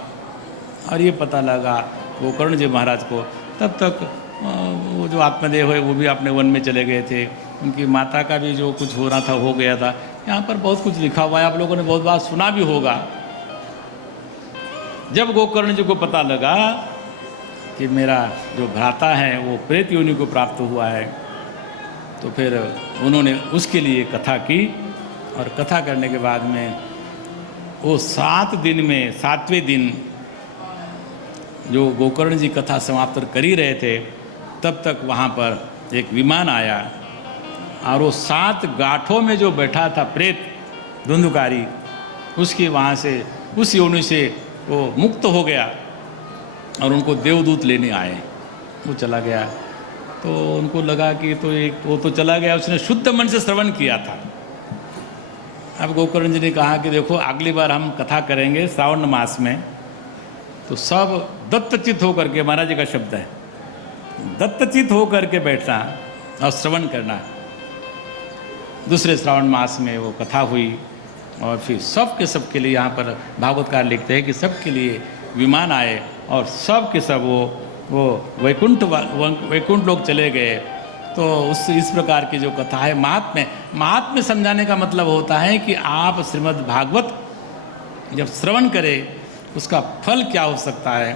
और ये पता लगा गोकर्ण जी महाराज को, तब तक वो जो आत्मदेव है वो भी अपने वन में चले गए थे, उनकी माता का भी जो कुछ हो रहा था हो गया था। यहाँ पर बहुत कुछ लिखा हुआ है, आप लोगों ने बहुत बार सुना भी होगा। जब गोकर्ण जी को पता लगा कि मेरा जो भ्राता है वो प्रेत योनि को प्राप्त हुआ है, तो फिर उन्होंने उसके लिए कथा की, और कथा करने के बाद में वो 7 दिन में 7वें दिन जो गोकर्ण जी कथा समाप्त कर ही रहे थे, तब तक वहाँ पर एक विमान आया, और वो 7 गांठों में जो बैठा था प्रेत धुंधुकारी, उसकी वहाँ से उस योनि से वो मुक्त हो गया, और उनको देवदूत लेने आए। वो चला गया तो उनको लगा कि तो एक वो तो चला गया, उसने शुद्ध मन से श्रवण किया था। अब गोकर्ण जी ने कहा कि देखो अगली बार हम कथा करेंगे श्रावण मास में, तो सब दत्तचित होकर के, महाराज जी का शब्द है, दत्तचित होकर के बैठना और श्रवण करना। दूसरे श्रावण मास में वो कथा हुई, और फिर सब के सब के लिए, यहाँ पर भागवतकार लिखते हैं कि सब के लिए विमान आए, और सब के सब वो वैकुंठ लोग चले गए। तो इस प्रकार की जो कथा है, महात्म्य समझाने का मतलब होता है कि आप श्रीमद् भागवत जब श्रवण करें, उसका फल क्या हो सकता है,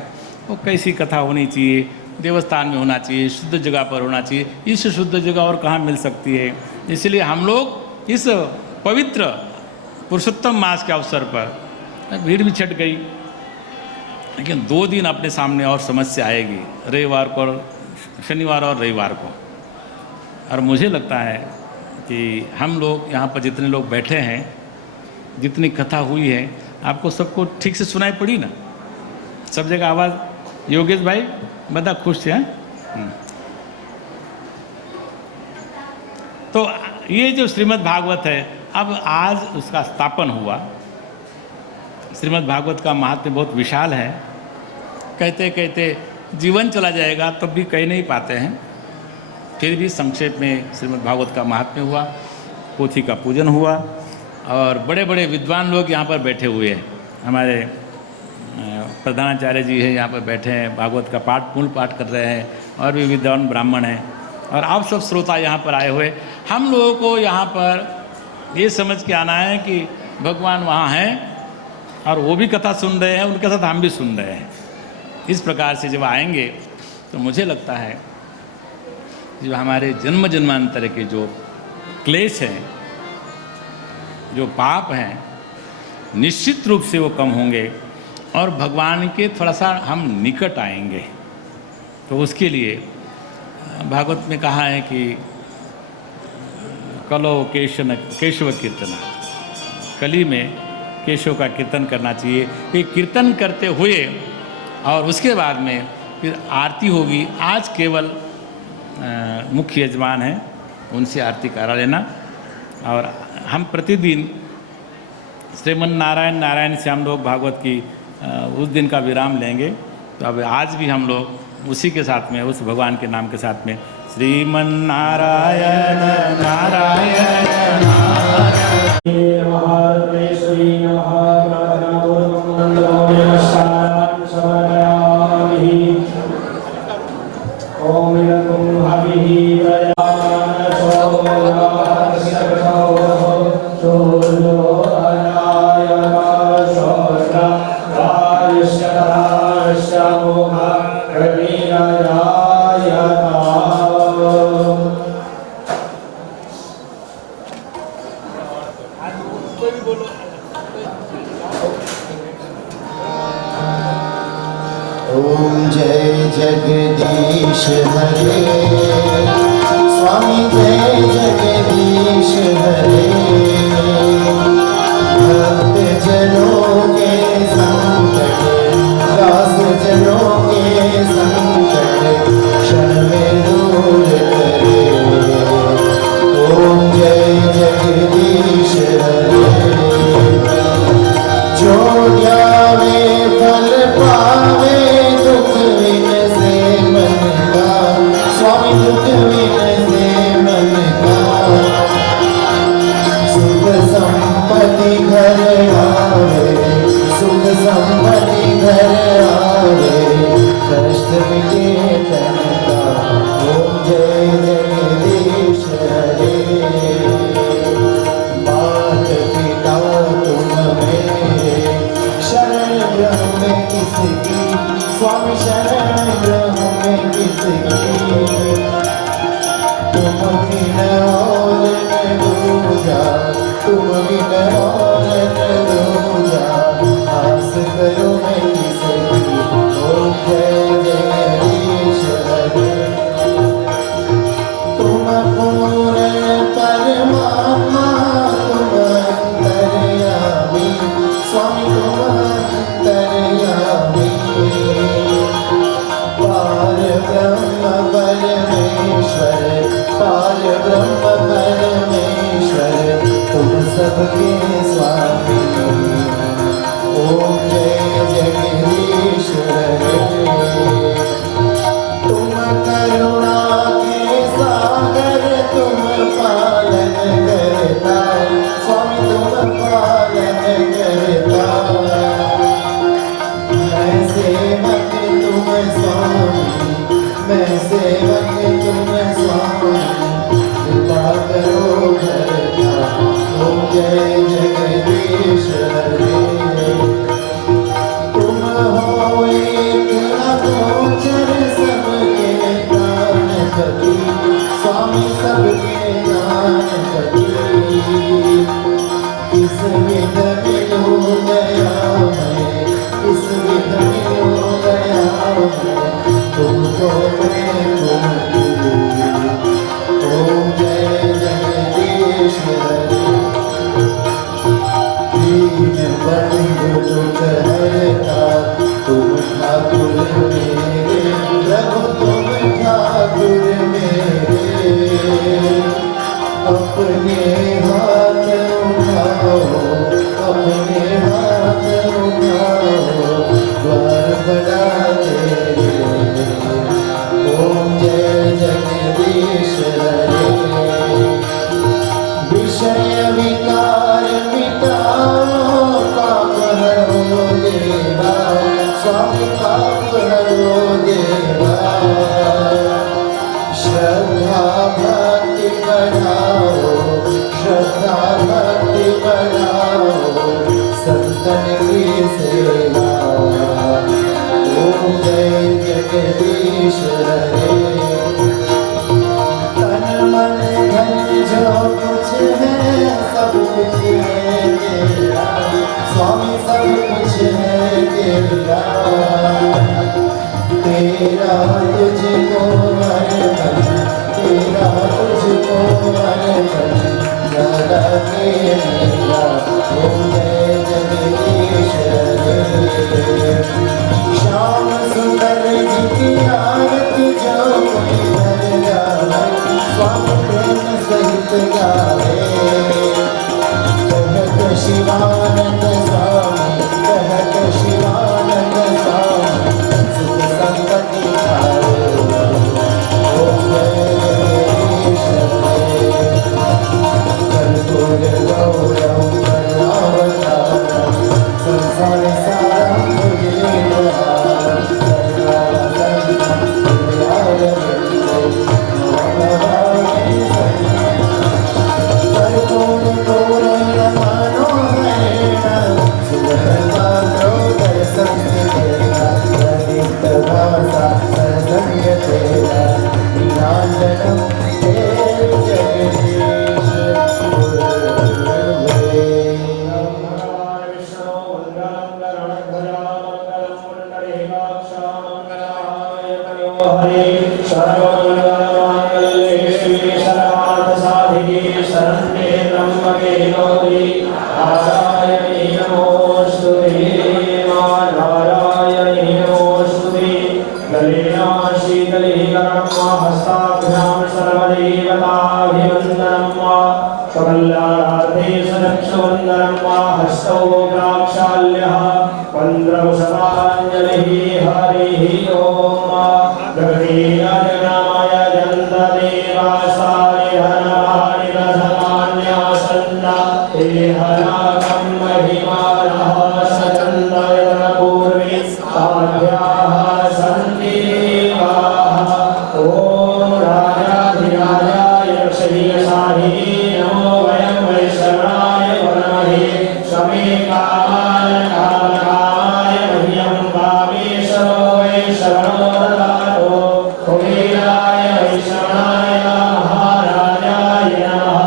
वो कैसी कथा होनी चाहिए, देवस्थान में होना चाहिए, शुद्ध जगह पर होना चाहिए। इस शुद्ध जगह और कहाँ मिल सकती है। इसलिए हम लोग इस पवित्र पुरुषोत्तम मास के अवसर पर, भीड़ भी छट गई, लेकिन 2 दिन अपने सामने और समस्या आएगी, रविवार को, शनिवार और रविवार को। और मुझे लगता है कि हम लोग यहाँ पर जितने लोग बैठे हैं, जितनी कथा हुई है, आपको सबको ठीक से सुनाई पड़ी ना? सब जगह आवाज़, योगेश भाई बड़ा खुश थे। तो ये जो श्रीमद् भागवत है, अब आज उसका स्थापन हुआ। श्रीमद् भागवत का महात्म्य बहुत विशाल है, कहते कहते जीवन चला जाएगा तब भी कह नहीं पाते हैं। फिर भी संक्षेप में श्रीमद् भागवत का महात्म्य हुआ, पोथी का पूजन हुआ और बड़े बड़े विद्वान लोग यहाँ पर बैठे हुए हैं। हमारे प्रधानाचार्य जी है यहाँ पर बैठे हैं, भागवत का पाठ मूल पाठ कर रहे हैं और भी विद्वान ब्राह्मण हैं और आप सब श्रोता यहाँ पर आए हुए। हम लोगों को यहाँ पर ये समझ के आना है कि भगवान वहाँ हैं और वो भी कथा सुन रहे हैं, उनके साथ हम भी सुन रहे हैं। इस प्रकार से जब आएंगे तो मुझे लगता है जो हमारे जन्म जन्मांतर के जो क्लेश हैं, जो पाप हैं, निश्चित रूप से वो कम होंगे और भगवान के थोड़ा सा हम निकट आएंगे। तो उसके लिए भागवत में कहा है कि कलो केशव कीर्तना, कली में केशव का कीर्तन करना चाहिए। ये कीर्तन करते हुए और उसके बाद में फिर आरती होगी। आज केवल मुख्य यजमान हैं, उनसे आरती करा लेना और हम प्रतिदिन श्रीमन नारायण नारायण से हम लोग भागवत की उस दिन का विराम लेंगे। तो अब आज भी हम लोग उसी के साथ में, उस भगवान के नाम के साथ में श्रीमन नारायण नारायण ओम जय जगदीश हरे, स्वामी जय जगदीश हरे। भक्त जनों के संकट, दास जनों के संकट क्षण में दूर करे। ओम जय जगदीश हरे। जो ध्यावे फल पावे, दुख विन से मन का, स्वामी दुख विन से मन का। सुख संपत्ति घर आवे, सुख संपत्ति घर आवे, कष्ट मिटे तन का। ओम जय जगदीश हरे। मात पिता तुम मेरे, शरण ब्रह्म में किसकी, स्वामी शरण ब्रह्म में किसकी। तुम बिन और न दूजा, तुम बिन और न दूजा, आस करो मैं किसकी। ओम जय जगदीश हरे। तुम पूर्ण परमात्मा, तुम अंतर्यामी, स्वामी तुम अंतर्यामी। पार ब्रह्म परमेश्वर, पार ब्रह्म परमेश्वर, तुम सबके स्वामी। ओम जय जगदीश हरे। तुम करुणा के सागर, तुम पालन करता, स्वामी तुम पालन करता। मैं सेवक तुम स्वामी, मैं सेवक तुम स्वामी, कृपा करो करता। ओम जय जगदीश हरे। तुम हो एक अगोचर, सबके प्राणपति, स्वामी सबके प्राणपति। किस विध मिलो गया मैं, किस विध मिलो गया मैं, तुमको मैं तुमको। ओम जय जगदीश हरे। दीन बंधु दुख हरता, तुम ठाकुर मेरे, प्रभु तुम ठाकुर मेरे। अपने हाथ उठाओ, अपने हाथ उठाओ, द्वार बड़ा तेरे। ओम जय जगदीश शरण्ये त्र्यम्बके गौरी नारायणी नमोस्तुते नारायणी नमोस्तुते गलेना शीतलीकरं हस्ताभ्यां सर्वदेवताभिवन्दनं सकल्यार्थे सदक्षवन्दनं हस्तौ द्राक्षाल्यः वन्द्रकुशलाञ्जलिः हरिः ॐ गणेनाय जन्तदेवासाय हरवाणि रथमान्यासन्न हे हराकं महिमानः सचन्दयपूर्वे साध्याः सन्ति देवाः ॐ राजाधिराजाय श्रीयशाहि नमो वयं वैष्णवाय वरमहे शमे कामाय कामकामाय मह्यं कामेश्वरो वैष्णवो ददातु कुबेराय वैष्णवाय महाराजाय नमः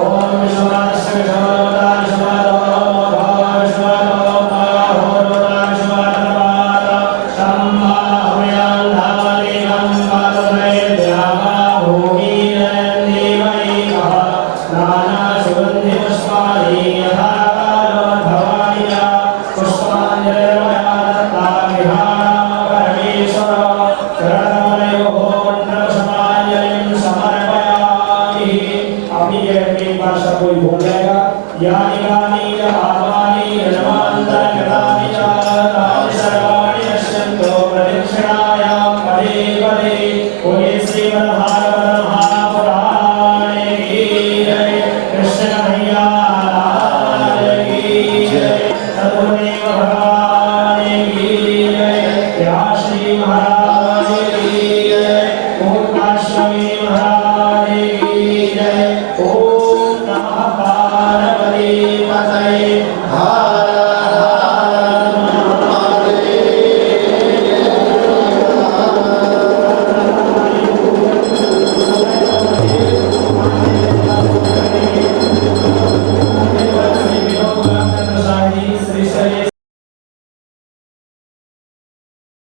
ॐ विश्वस्य विश्वदाय समादो भवश्वतो माहोदाय समादपाद सम्माहुयान्धानि सम्पादयद्यामा भूमिरन्देवैकः नानासुगन्धिपुष्पाणि यथा भवानि च पुष्पाञ्जलिर्मया दत्ताभिहारा परमेश्वर चरणयोः मन्त्रपुष्पाञ्जलिं समर्पयामि। अभी ये एक बार सब कोई बोल जाएगा यानी गानी